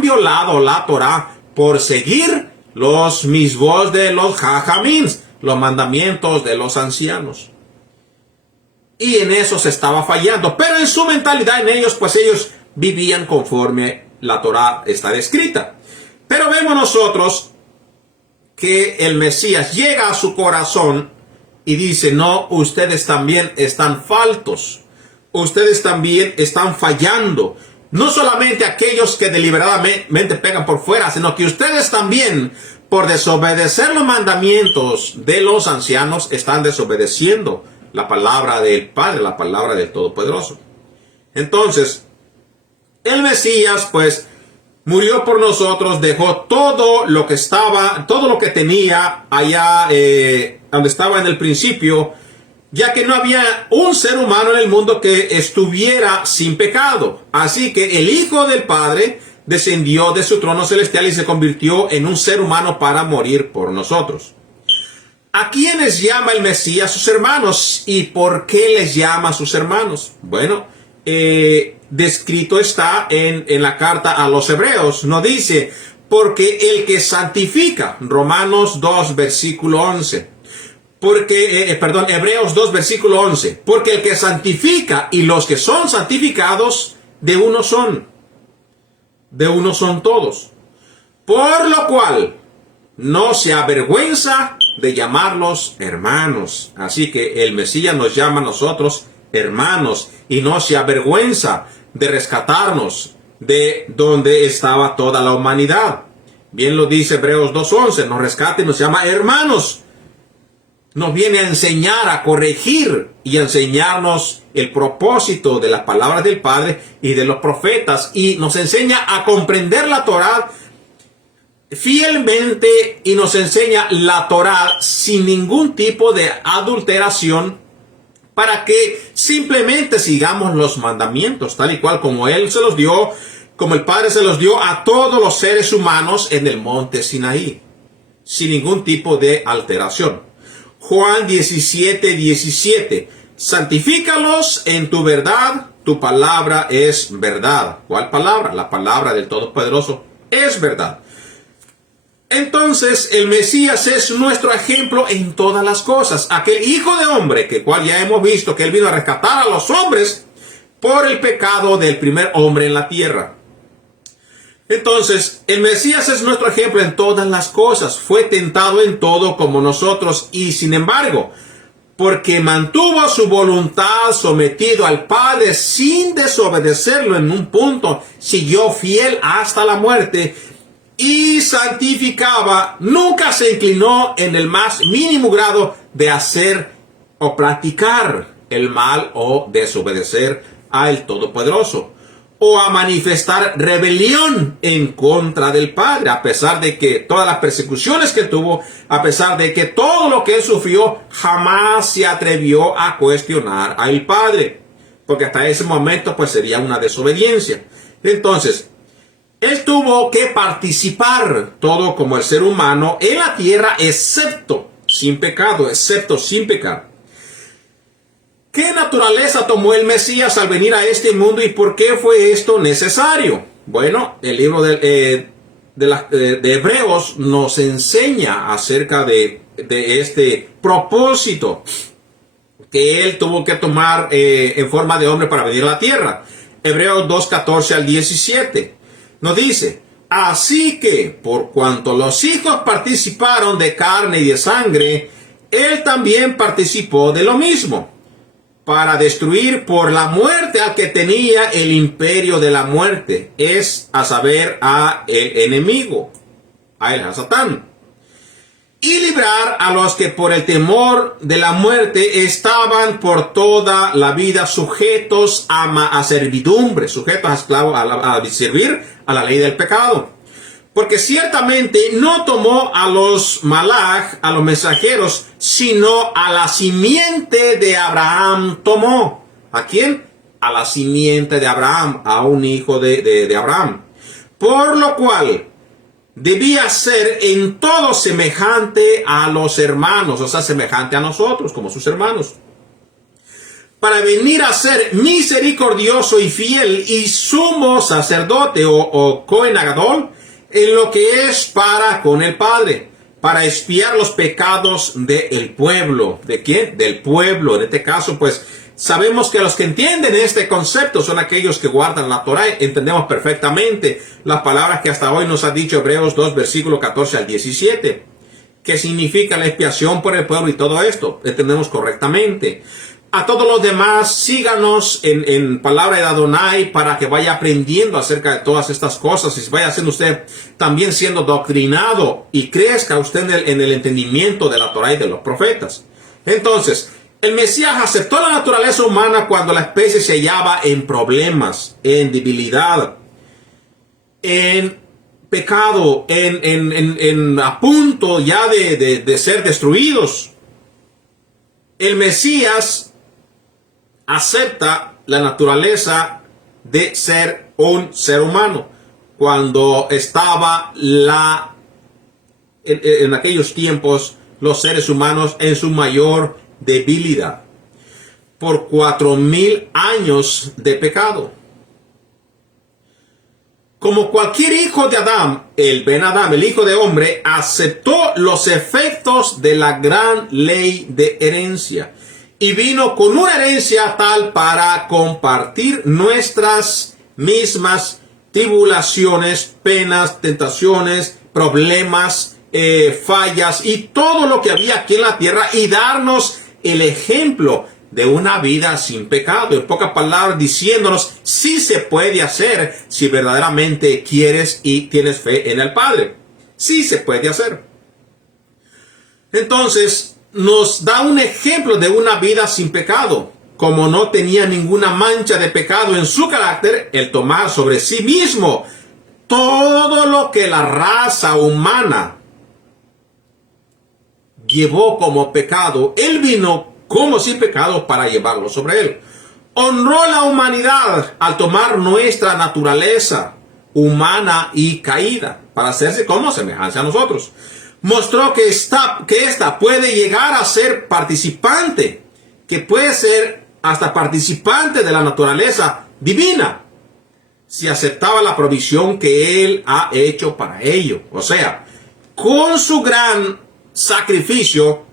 violado la Torá por seguir los misvos de los jajamins, los mandamientos de los ancianos. Y en eso se estaba fallando. Pero en su mentalidad, en ellos, pues ellos vivían conforme la Torá está descrita. Pero vemos nosotros que el Mesías llega a su corazón y dice: no, ustedes también están faltos. Ustedes también están fallando. No solamente aquellos que deliberadamente pegan por fuera, sino que ustedes también, por desobedecer los mandamientos de los ancianos, están desobedeciendo la palabra del Padre, la palabra del Todopoderoso. Entonces, el Mesías, pues, murió por nosotros, dejó todo lo que tenía allá donde estaba en el principio, ya que no había un ser humano en el mundo que estuviera sin pecado. Así que el Hijo del Padre descendió de su trono celestial y se convirtió en un ser humano para morir por nosotros. ¿A quiénes llama el Mesías sus hermanos? ¿Y por qué les llama sus hermanos? Bueno, descrito está en la carta a los Hebreos. Nos dice: porque el que santifica, Romanos 2, versículo 11. Hebreos 2, versículo 11. Porque el que santifica y los que son santificados, de uno son todos. Por lo cual, no se avergüenza de llamarlos hermanos. Así que el Mesías nos llama a nosotros hermanos y no se avergüenza de rescatarnos de donde estaba toda la humanidad. Bien lo dice Hebreos 2:11, nos rescata y nos llama hermanos. Nos viene a enseñar, a corregir y a enseñarnos el propósito de las palabras del Padre y de los profetas, y nos enseña a comprender la Torá fielmente y nos enseña la Torá sin ningún tipo de adulteración, para que simplemente sigamos los mandamientos tal y cual como Él se los dio, como el Padre se los dio a todos los seres humanos en el monte Sinaí, sin ningún tipo de alteración. Juan 17:17. Santifícalos en tu verdad, tu palabra es verdad. ¿Cuál palabra? La palabra del Todopoderoso es verdad. Entonces el Mesías es nuestro ejemplo en todas las cosas. Aquel Hijo de Hombre, que cual ya hemos visto que Él vino a rescatar a los hombres por el pecado del primer hombre en la tierra. Entonces, el Mesías es nuestro ejemplo en todas las cosas. Fue tentado en todo como nosotros y sin embargo, porque mantuvo su voluntad sometido al Padre sin desobedecerlo en un punto, siguió fiel hasta la muerte y santificaba, nunca se inclinó en el más mínimo grado de hacer o practicar el mal o desobedecer al Todopoderoso, o a manifestar rebelión en contra del Padre, a pesar de que todas las persecuciones que tuvo, a pesar de que todo lo que él sufrió, jamás se atrevió a cuestionar al Padre, porque hasta ese momento pues sería una desobediencia. Entonces, él tuvo que participar todo como el ser humano en la tierra, excepto sin pecado, excepto sin pecar. ¿Qué naturaleza tomó el Mesías al venir a este mundo y por qué fue esto necesario? Bueno, el libro de Hebreos nos enseña acerca de este propósito que él tuvo que tomar en forma de hombre para venir a la tierra. Hebreos 2:14-17 nos dice: así que por cuanto los hijos participaron de carne y de sangre, él también participó de lo mismo, para destruir por la muerte al que tenía el imperio de la muerte, es a saber, a el enemigo, a Satán, y librar a los que por el temor de la muerte estaban por toda la vida sujetos a servidumbre, sujetos a esclavos, a servir a la ley del pecado. Porque ciertamente no tomó a los malach, a los mensajeros, sino a la simiente de Abraham tomó. ¿A quién? A la simiente de Abraham, a un hijo de Abraham. Por lo cual debía ser en todo semejante a los hermanos, o sea, semejante a nosotros, como sus hermanos, para venir a ser misericordioso y fiel y sumo sacerdote o Cohen Gadol, en lo que es para con el Padre, para expiar los pecados del pueblo. ¿De quién? Del pueblo. En este caso, pues, sabemos que los que entienden este concepto son aquellos que guardan la Torá. Entendemos perfectamente las palabras que hasta hoy nos ha dicho Hebreos 2, versículo 14-17. ¿Qué significa la expiación por el pueblo y todo esto? Entendemos correctamente. A todos los demás, síganos en palabra de Adonai para que vaya aprendiendo acerca de todas estas cosas y vaya siendo usted también siendo doctrinado y crezca usted en el entendimiento de la Torá y de los profetas. Entonces, el Mesías aceptó la naturaleza humana cuando la especie se hallaba en problemas, en debilidad, en pecado, a punto ya de ser destruidos. El Mesías acepta la naturaleza de ser un ser humano cuando estaba en aquellos tiempos los seres humanos en su mayor debilidad por 4000 años de pecado. Como cualquier hijo de Adán, el Ben Adán, el hijo de hombre, aceptó los efectos de la gran ley de herencia y vino con una herencia tal para compartir nuestras mismas tribulaciones, penas, tentaciones, problemas, fallas y todo lo que había aquí en la tierra y darnos el ejemplo de una vida sin pecado. En pocas palabras, diciéndonos si se puede hacer si verdaderamente quieres y tienes fe en el Padre. Sí se puede hacer. Entonces, nos da un ejemplo de una vida sin pecado. Como no tenía ninguna mancha de pecado en su carácter, el tomar sobre sí mismo todo lo que la raza humana llevó como pecado, Él vino como sin pecado para llevarlo sobre Él. Honró la humanidad al tomar nuestra naturaleza humana y caída para hacerse como semejanza a nosotros. Mostró que esta puede llegar a ser participante, que puede ser hasta participante de la naturaleza divina, si aceptaba la provisión que Él ha hecho para ello. O sea, con su gran sacrificio,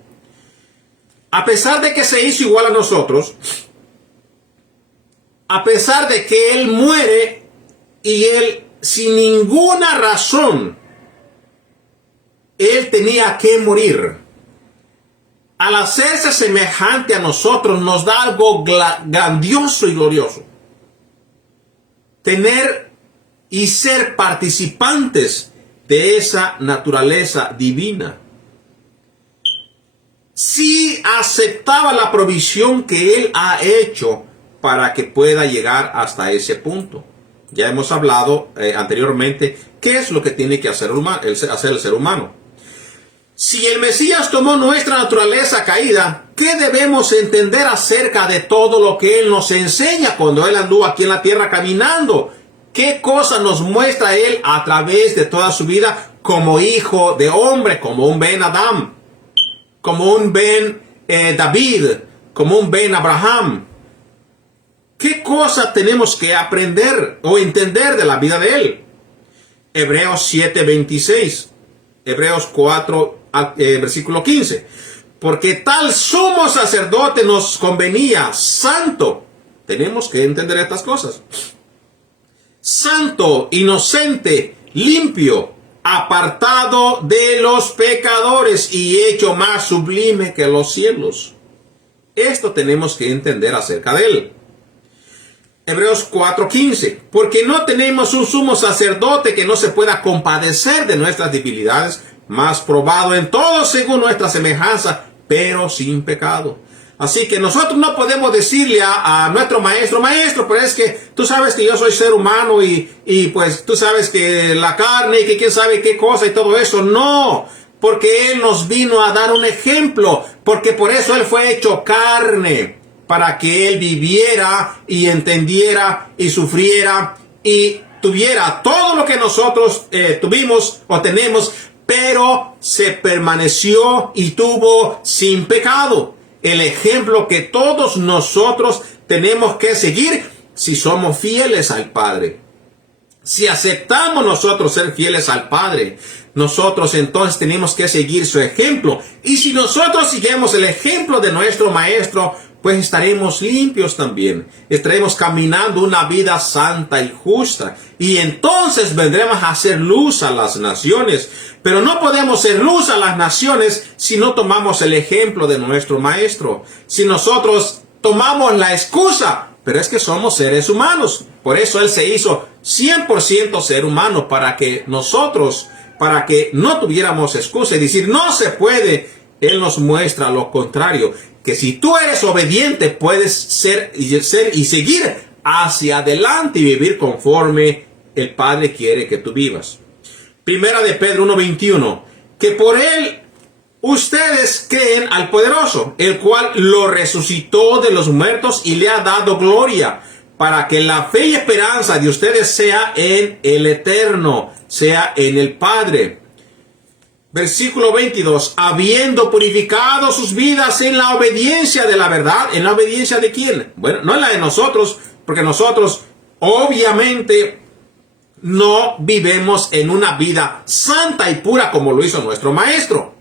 a pesar de que se hizo igual a nosotros, a pesar de que Él muere y Él sin ninguna razón, Él tenía que morir. Al hacerse semejante a nosotros nos da algo grandioso y glorioso. Tener y ser participantes de esa naturaleza divina. Si aceptaba la provisión que Él ha hecho para que pueda llegar hasta ese punto. Ya hemos hablado anteriormente qué es lo que tiene que hacer el ser humano. Si el Mesías tomó nuestra naturaleza caída, ¿qué debemos entender acerca de todo lo que Él nos enseña cuando Él anduvo aquí en la tierra caminando? ¿Qué cosa nos muestra Él a través de toda su vida como hijo de hombre, como un Ben Adam, como un Ben David, como un Ben Abraham? ¿Qué cosa tenemos que aprender o entender de la vida de Él? Hebreos 7:26, Hebreos 4, versículo 15. Porque tal sumo sacerdote nos convenía, santo. Tenemos que entender estas cosas. Santo, inocente, limpio, apartado de los pecadores y hecho más sublime que los cielos. Esto tenemos que entender acerca de Él. Hebreos 4:15, porque no tenemos un sumo sacerdote que no se pueda compadecer de nuestras debilidades, mas probado en todo según nuestra semejanza, pero sin pecado. Así que nosotros no podemos decirle a nuestro maestro, pero es que tú sabes que yo soy ser humano y pues tú sabes que la carne y que quién sabe qué cosa y todo eso. No, porque Él nos vino a dar un ejemplo, porque por eso Él fue hecho carne, para que Él viviera y entendiera y sufriera y tuviera todo lo que nosotros tuvimos o tenemos, pero se permaneció y tuvo sin pecado. El ejemplo que todos nosotros tenemos que seguir si somos fieles al Padre. Si aceptamos nosotros ser fieles al Padre, nosotros entonces tenemos que seguir su ejemplo. Y si nosotros seguimos el ejemplo de nuestro Maestro, pues estaremos limpios también. Estaremos caminando una vida santa y justa. Y entonces vendremos a hacer luz a las naciones. Pero no podemos ser luz a las naciones si no tomamos el ejemplo de nuestro Maestro. Si nosotros tomamos la excusa, pero es que somos seres humanos. Por eso Él se hizo 100% ser humano para que nosotros, para que no tuviéramos excusa y decir no se puede. Él nos muestra lo contrario, que si tú eres obediente puedes ser y seguir hacia adelante y vivir conforme el Padre quiere que tú vivas. Primera de Pedro 1:21, que por Él ustedes creen al poderoso, el cual lo resucitó de los muertos y le ha dado gloria, para que la fe y esperanza de ustedes sea en el Eterno, sea en el Padre. Versículo 22, habiendo purificado sus vidas en la obediencia de la verdad. ¿En la obediencia de quién? Bueno, no en la de nosotros, porque nosotros obviamente no vivimos en una vida santa y pura como lo hizo nuestro Maestro.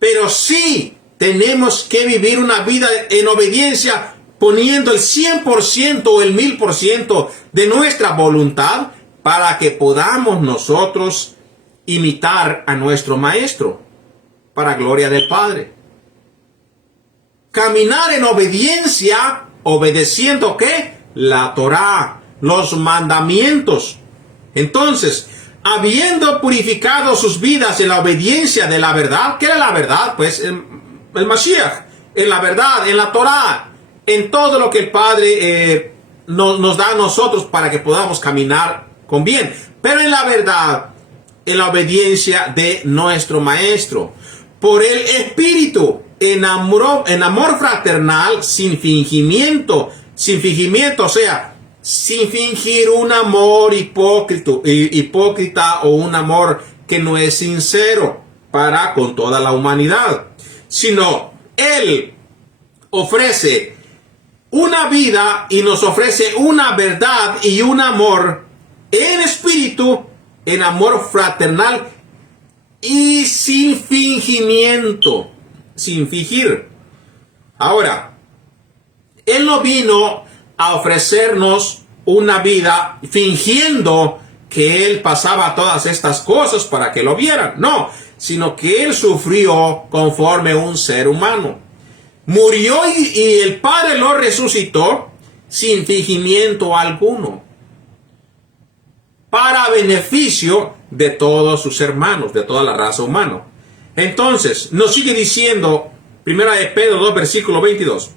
Pero sí tenemos que vivir una vida en obediencia, poniendo el 100% o el 1000% de nuestra voluntad para que podamos nosotros imitar a nuestro Maestro para gloria del Padre. Caminar en obediencia, obedeciendo ¿qué? La Torá, los mandamientos. Entonces, habiendo purificado sus vidas en la obediencia de la verdad, ¿qué era la verdad? Pues el Mashiach, en la verdad, en la Torá, en todo lo que el Padre nos da a nosotros para que podamos caminar con bien. pero en la verdad, en la obediencia de nuestro Maestro, por el Espíritu, en amor fraternal, sin fingimiento, o sea, sin fingir un amor hipócrita o un amor que no es sincero para con toda la humanidad, sino Él ofrece una vida y nos ofrece una verdad y un amor en espíritu, en amor fraternal y sin fingimiento, sin fingir. Ahora, Él no vino a ofrecernos una vida fingiendo que Él pasaba todas estas cosas para que lo vieran. No, sino que Él sufrió conforme un ser humano. Murió y el Padre lo resucitó sin fingimiento alguno, para beneficio de todos sus hermanos, de toda la raza humana. Entonces, nos sigue diciendo, 1 Pedro 2, versículo 22.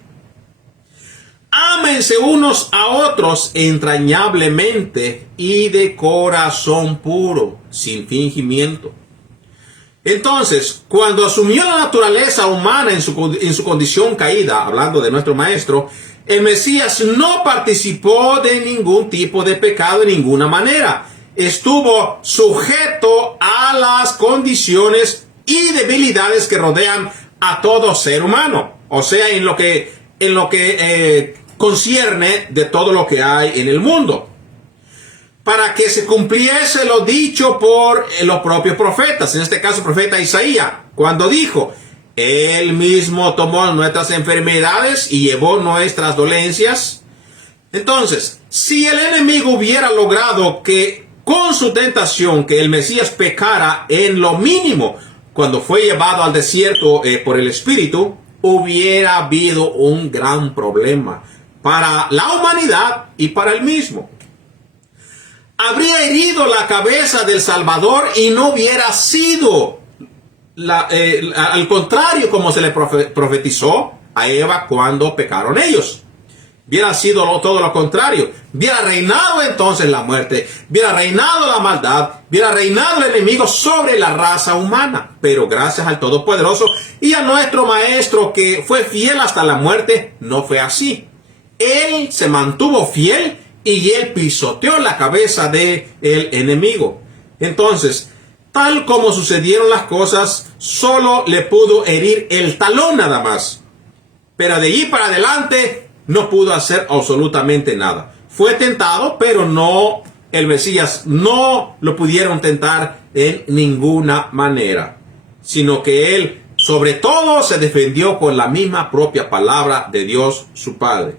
Ámense unos a otros entrañablemente y de corazón puro, sin fingimiento. Entonces, cuando asumió la naturaleza humana en su condición caída, hablando de nuestro Maestro, el Mesías no participó de ningún tipo de pecado de ninguna manera. Estuvo sujeto a las condiciones y debilidades que rodean a todo ser humano. O sea, en lo que concierne de todo lo que hay en el mundo, para que se cumpliese lo dicho por los propios profetas, en este caso el profeta Isaías, cuando dijo: Él mismo tomó nuestras enfermedades y llevó nuestras dolencias. Entonces, si el enemigo hubiera logrado que con su tentación que el Mesías pecara en lo mínimo cuando fue llevado al desierto por el Espíritu, hubiera habido un gran problema para la humanidad y para él mismo. Habría herido la cabeza del Salvador y no hubiera sido al contrario como se le profetizó a Eva cuando pecaron ellos. Hubiera sido todo lo contrario. Hubiera reinado entonces la muerte, hubiera reinado la maldad, hubiera reinado el enemigo sobre la raza humana. Pero gracias al Todopoderoso y a nuestro Maestro, que fue fiel hasta la muerte, no fue así. Él se mantuvo fiel y él pisoteó la cabeza del enemigo. Entonces, tal como sucedieron las cosas, solo le pudo herir el talón nada más. Pero de allí para adelante no pudo hacer absolutamente nada. Fue tentado, pero no, el Mesías no lo pudieron tentar en ninguna manera, sino que él sobre todo se defendió con la misma propia palabra de Dios su Padre.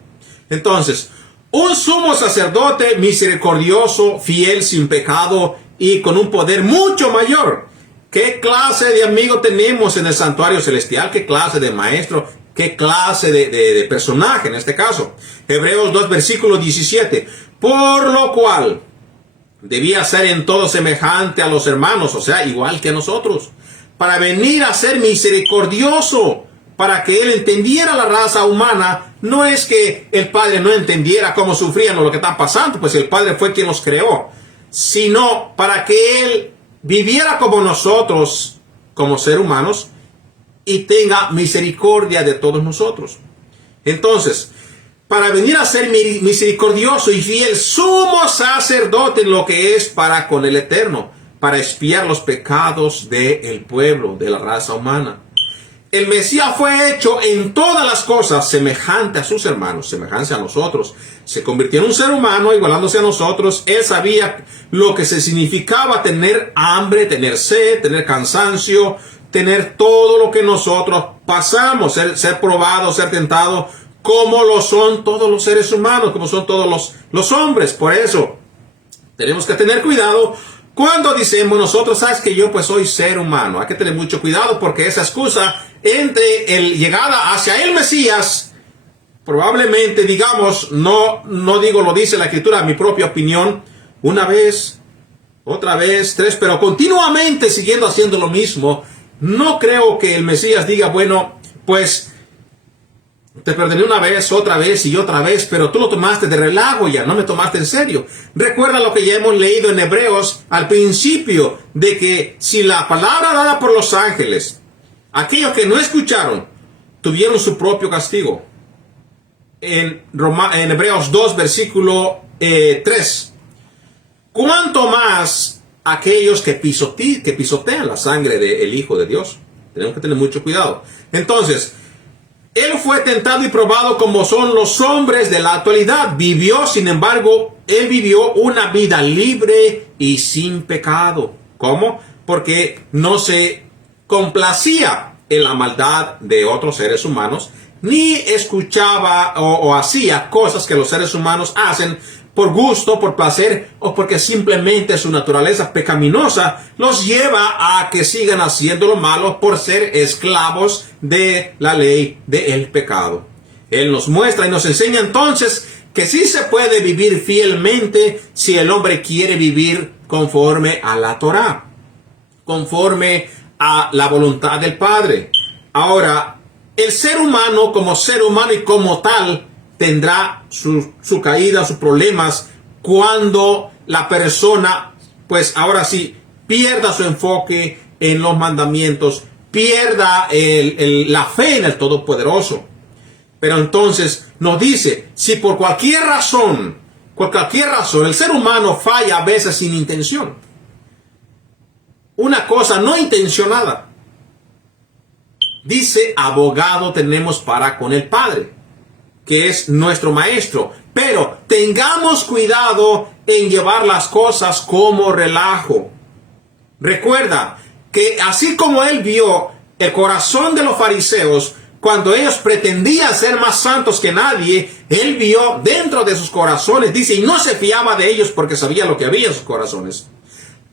Entonces, un sumo sacerdote misericordioso, fiel, sin pecado y con un poder mucho mayor. ¿Qué clase de amigo tenemos en el santuario celestial? ¿Qué clase de maestro? ¿Qué clase de personaje en este caso? Hebreos 2, versículo 17. Por lo cual debía ser en todo semejante a los hermanos, o sea, igual que a nosotros, para venir a ser misericordioso, para que él entendiera la raza humana. No es que el Padre no entendiera cómo sufrían o lo que está pasando, pues el Padre fue quien los creó, sino para que él viviera como nosotros, como seres humanos, y tenga misericordia de todos nosotros. Entonces, para venir a ser misericordioso y fiel, sumo sacerdote en lo que es para con el Eterno, para expiar los pecados del pueblo, de la raza humana. El Mesías fue hecho en todas las cosas semejante a sus hermanos, semejante a nosotros. Se convirtió en un ser humano igualándose a nosotros. Él sabía lo que se significaba tener hambre, tener sed, tener cansancio, tener todo lo que nosotros pasamos, ser probado, ser tentado, como lo son todos los seres humanos, como son todos los hombres. Por eso tenemos que tener cuidado cuando decimos nosotros: sabes que yo pues soy ser humano. Hay que tener mucho cuidado, porque esa excusa entre el llegada hacia el Mesías, probablemente digamos, no digo lo dice la Escritura, mi propia opinión, una vez, otra vez, tres, pero continuamente siguiendo haciendo lo mismo. No creo que el Mesías diga: bueno, pues Te perdoné una vez, otra vez y otra vez, pero tú lo tomaste de relajo ya, no me tomaste en serio. Recuerda lo que ya hemos leído en Hebreos al principio, de que si la palabra dada por los ángeles, aquellos que no escucharon, tuvieron su propio castigo. En Hebreos 2, versículo 3. ¿Cuánto más aquellos que pisotean la sangre del Hijo de Dios? Tenemos que tener mucho cuidado. Entonces, Él fue tentado y probado como son los hombres de la actualidad. Vivió, sin embargo, Él vivió una vida libre y sin pecado. ¿Cómo? Porque no se complacía en la maldad de otros seres humanos, ni escuchaba o hacía cosas que los seres humanos hacen por gusto, por placer, o porque simplemente su naturaleza pecaminosa los lleva a que sigan haciendo lo malo por ser esclavos de la ley del pecado. Él nos muestra y nos enseña entonces que sí se puede vivir fielmente si el hombre quiere vivir conforme a la Torá, conforme a la voluntad del Padre. Ahora, el ser humano como ser humano y como tal tendrá su caída, sus problemas, cuando la persona, pues ahora sí, pierda su enfoque en los mandamientos, pierda la fe en el Todopoderoso. Pero entonces nos dice, si por cualquier razón, el ser humano falla a veces sin intención, una cosa no intencionada, dice, abogado tenemos para con el Padre, que es nuestro maestro. Pero tengamos cuidado en llevar las cosas como relajo. Recuerda que así como él vio el corazón de los fariseos, cuando ellos pretendían ser más santos que nadie, él vio dentro de sus corazones, dice, y no se fiaba de ellos porque sabía lo que había en sus corazones.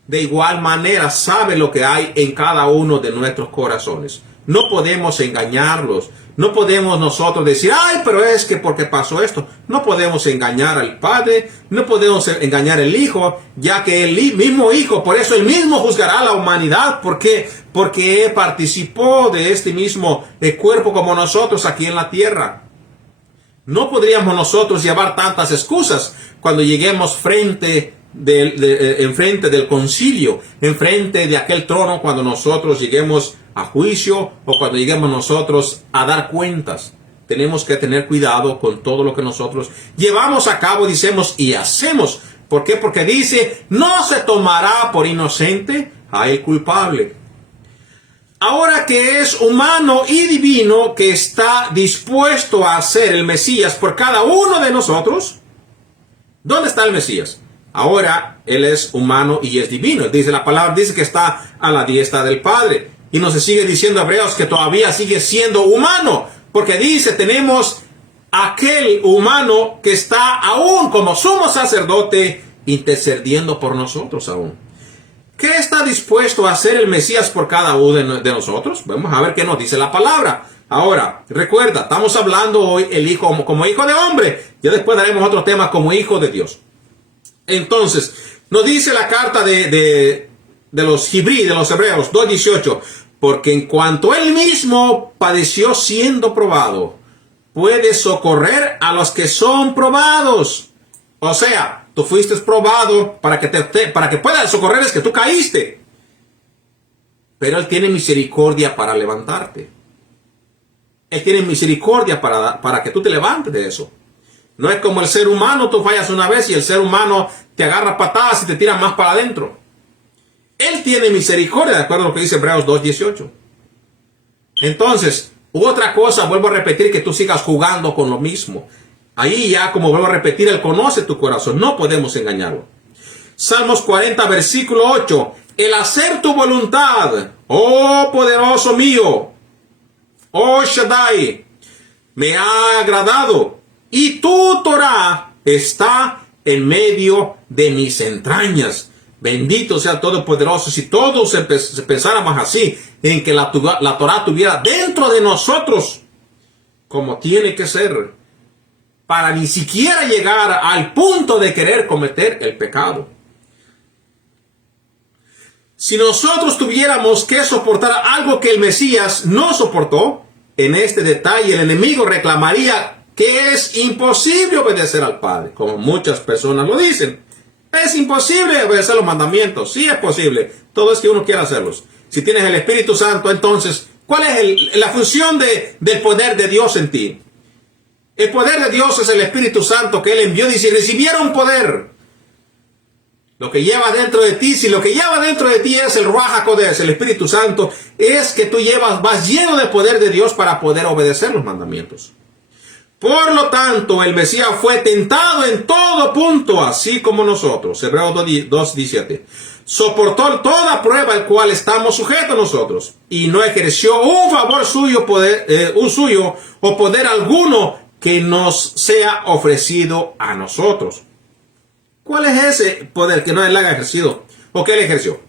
De igual manera sabe lo que hay en cada uno de nuestros corazones. No podemos engañarlos. No podemos nosotros decir, ay, pero es que porque pasó esto. No podemos engañar al Padre, no podemos engañar al Hijo, ya que el mismo Hijo, por eso él mismo juzgará a la humanidad. ¿Por qué? Porque participó de este mismo cuerpo como nosotros aquí en la tierra. No podríamos nosotros llevar tantas excusas cuando lleguemos enfrente del concilio, enfrente de aquel trono, cuando nosotros lleguemos a juicio o cuando lleguemos nosotros a dar cuentas. Tenemos que tener cuidado con todo lo que nosotros llevamos a cabo, decimos y hacemos. ¿Por qué? Porque dice, no se tomará por inocente a el culpable. Ahora que es humano y divino, que está dispuesto a hacer el Mesías por cada uno de nosotros, ¿dónde está el Mesías? Ahora él es humano y es divino. Dice la palabra, dice que está a la diestra del Padre. Y nos sigue diciendo Hebreos que todavía sigue siendo humano. Porque dice, tenemos aquel humano que está aún como sumo sacerdote intercediendo por nosotros aún. ¿Qué está dispuesto a hacer el Mesías por cada uno de nosotros? Vamos a ver qué nos dice la palabra. Ahora, recuerda, estamos hablando hoy el Hijo como hijo de hombre. Ya después daremos otro tema como hijo de Dios. Entonces, nos dice la carta de los Hebreos 2:18, porque en cuanto él mismo padeció siendo probado, puede socorrer a los que son probados. O sea, tú fuiste probado para que puedas socorrer, es que tú caíste. Pero él tiene misericordia para levantarte. Él tiene misericordia para que tú te levantes de eso. No es como el ser humano, tú fallas una vez y el ser humano te agarra patadas y te tira más para adentro. Él tiene misericordia, de acuerdo a lo que dice Hebreos 2:18. Entonces, otra cosa, vuelvo a repetir, que tú sigas jugando con lo mismo. Ahí ya, como vuelvo a repetir, él conoce tu corazón, no podemos engañarlo. Salmos 40, versículo 8. El hacer tu voluntad, oh poderoso mío, oh Shaddai, me ha agradado. Y tu Torah está en medio de mis entrañas. Bendito sea el Todopoderoso. Si todos pensáramos así, en que la Torah estuviera dentro de nosotros, como tiene que ser, para ni siquiera llegar al punto de querer cometer el pecado. Si nosotros tuviéramos que soportar algo que el Mesías no soportó, en este detalle, el enemigo reclamaría que es imposible obedecer al Padre, como muchas personas lo dicen. Es imposible obedecer los mandamientos. Sí es posible. Todo es que uno quiera hacerlos. Si tienes el Espíritu Santo, entonces, ¿cuál es la función del poder de Dios en ti? El poder de Dios es el Espíritu Santo que Él envió. Dice, recibieron poder. Lo que lleva dentro de ti, si lo que lleva dentro de ti es el Ruach HaKodesh, el Espíritu Santo, es que tú vas lleno de poder de Dios para poder obedecer los mandamientos. Por lo tanto, el Mesías fue tentado en todo punto, así como nosotros. Hebreos 2:17. Soportó toda prueba al cual estamos sujetos nosotros, y no ejerció un favor suyo, o poder alguno que nos sea ofrecido a nosotros. ¿Cuál es ese poder que no él haya ejercido? ¿O que él ejerció?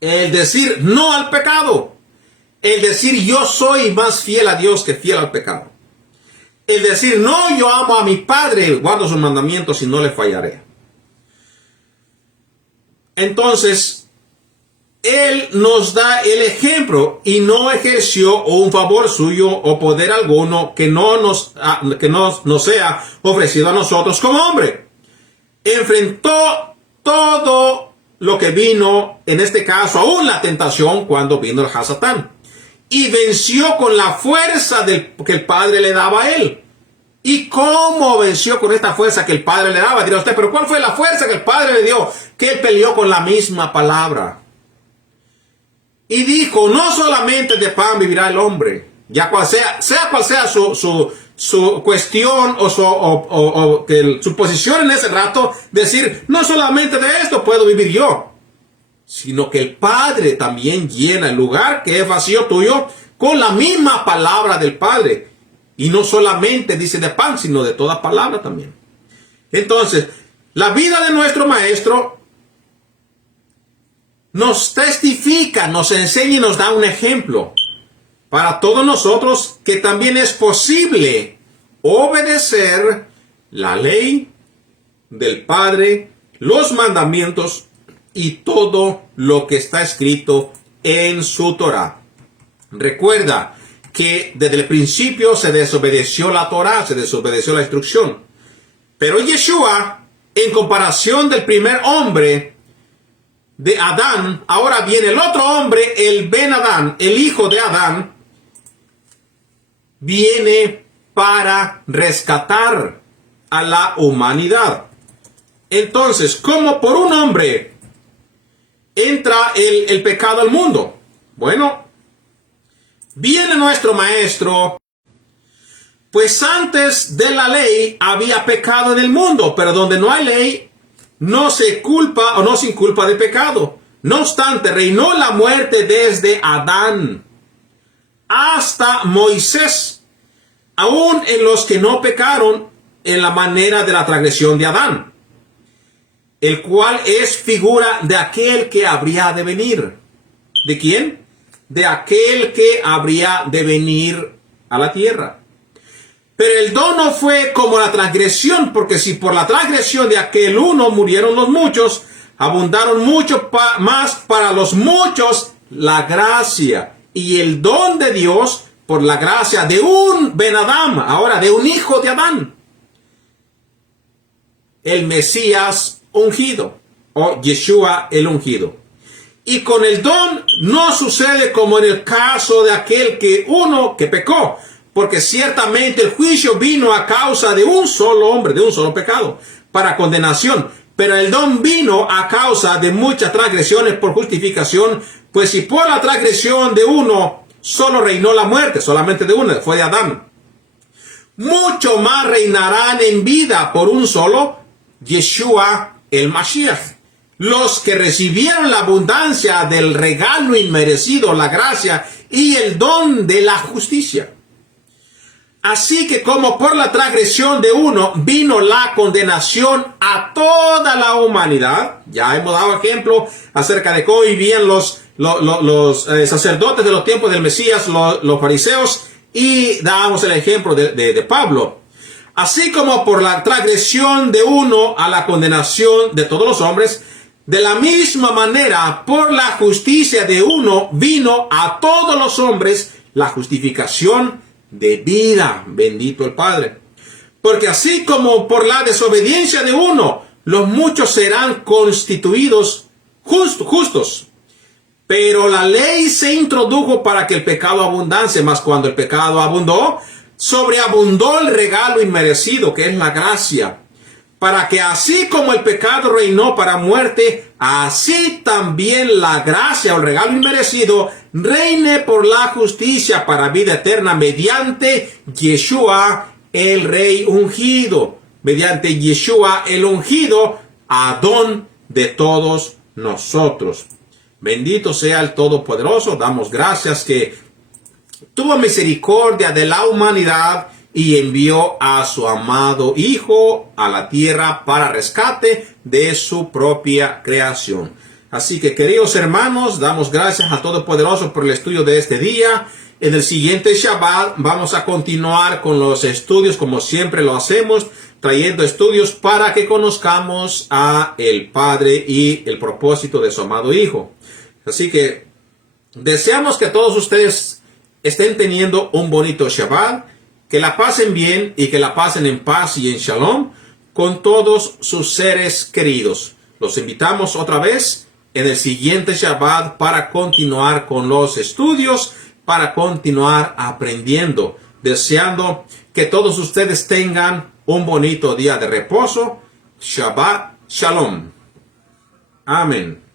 El decir no al pecado. El decir yo soy más fiel a Dios que fiel al pecado. El decir no, yo amo a mi Padre, guardo sus mandamientos y no le fallaré. Entonces, Él nos da el ejemplo y no ejerció un favor suyo o poder alguno que no nos sea ofrecido a nosotros como hombre. Enfrentó todo lo que vino, en este caso, aún la tentación cuando vino el Hasatán. Y venció con la fuerza que el Padre le daba a él. ¿Y cómo venció con esta fuerza que el Padre le daba? Dirá usted, pero ¿cuál fue la fuerza que el Padre le dio? Que él peleó con la misma palabra. Y dijo, no solamente de pan vivirá el hombre, ya cual sea cual sea su cuestión o su posición en ese rato, decir, no solamente de esto puedo vivir yo, sino que el Padre también llena el lugar que es vacío tuyo con la misma palabra del Padre. Y no solamente dice de pan, sino de toda palabra también. Entonces, la vida de nuestro Maestro nos testifica, nos enseña y nos da un ejemplo para todos nosotros que también es posible obedecer la ley del Padre, los mandamientos y todo lo que está escrito en su Torá. Recuerda que desde el principio se desobedeció la Torá, se desobedeció la instrucción. Pero Yeshua, en comparación del primer hombre de Adán, ahora viene el otro hombre, el Ben Adán, el hijo de Adán, viene para rescatar a la humanidad. Entonces, ¿cómo por un hombre entra el pecado al mundo? Bueno, viene nuestro Maestro, pues antes de la ley había pecado en el mundo, pero donde no hay ley, no se culpa o no se inculpa de pecado. No obstante, reinó la muerte desde Adán hasta Moisés, aún en los que no pecaron en la manera de la transgresión de Adán, el cual es figura de aquel que habría de venir. ¿De quién? De aquel que habría de venir a la tierra. Pero el don no fue como la transgresión, porque si por la transgresión de aquel uno murieron los muchos, abundaron mucho más para los muchos la gracia y el don de Dios por la gracia de un Ben Adam, ahora de un hijo de Adán, el Mesías ungido, o Yeshua el ungido. Y con el don no sucede como en el caso de aquel que pecó, porque ciertamente el juicio vino a causa de un solo hombre, de un solo pecado, para condenación. Pero el don vino a causa de muchas transgresiones por justificación, pues si por la transgresión de uno solo reinó la muerte, solamente de uno, fue de Adán, mucho más reinarán en vida por un solo, Yeshua el Mashiach, los que recibieron la abundancia del regalo inmerecido, la gracia y el don de la justicia. Así que como por la transgresión de uno vino la condenación a toda la humanidad, ya hemos dado ejemplo acerca de cómo vivían los sacerdotes de los tiempos del Mesías, los fariseos, y dábamos el ejemplo de Pablo. Así como por la transgresión de uno a la condenación de todos los hombres, de la misma manera por la justicia de uno vino a todos los hombres la justificación de vida. Bendito el Padre. Porque así como por la desobediencia de uno, los muchos serán constituidos justos. Pero la ley se introdujo para que el pecado abundase, mas cuando el pecado abundó, sobreabundó el regalo inmerecido, que es la gracia. Para que así como el pecado reinó para muerte, así también la gracia o el regalo inmerecido reine por la justicia para vida eterna mediante Yeshua el Rey ungido. Mediante Yeshua el ungido, Adón de todos nosotros. Bendito sea el Todopoderoso. Damos gracias que tuvo misericordia de la humanidad y envió a su amado Hijo a la tierra para rescate de su propia creación. Así que, queridos hermanos, damos gracias al Todopoderoso por el estudio de este día. En el siguiente Shabbat vamos a continuar con los estudios como siempre lo hacemos, trayendo estudios para que conozcamos a el Padre y el propósito de su amado Hijo. Así que deseamos que todos ustedes estén teniendo un bonito Shabbat, que la pasen bien y que la pasen en paz y en shalom con todos sus seres queridos. Los invitamos otra vez en el siguiente Shabbat para continuar con los estudios, para continuar aprendiendo, deseando que todos ustedes tengan un bonito día de reposo. Shabbat Shalom. Amén.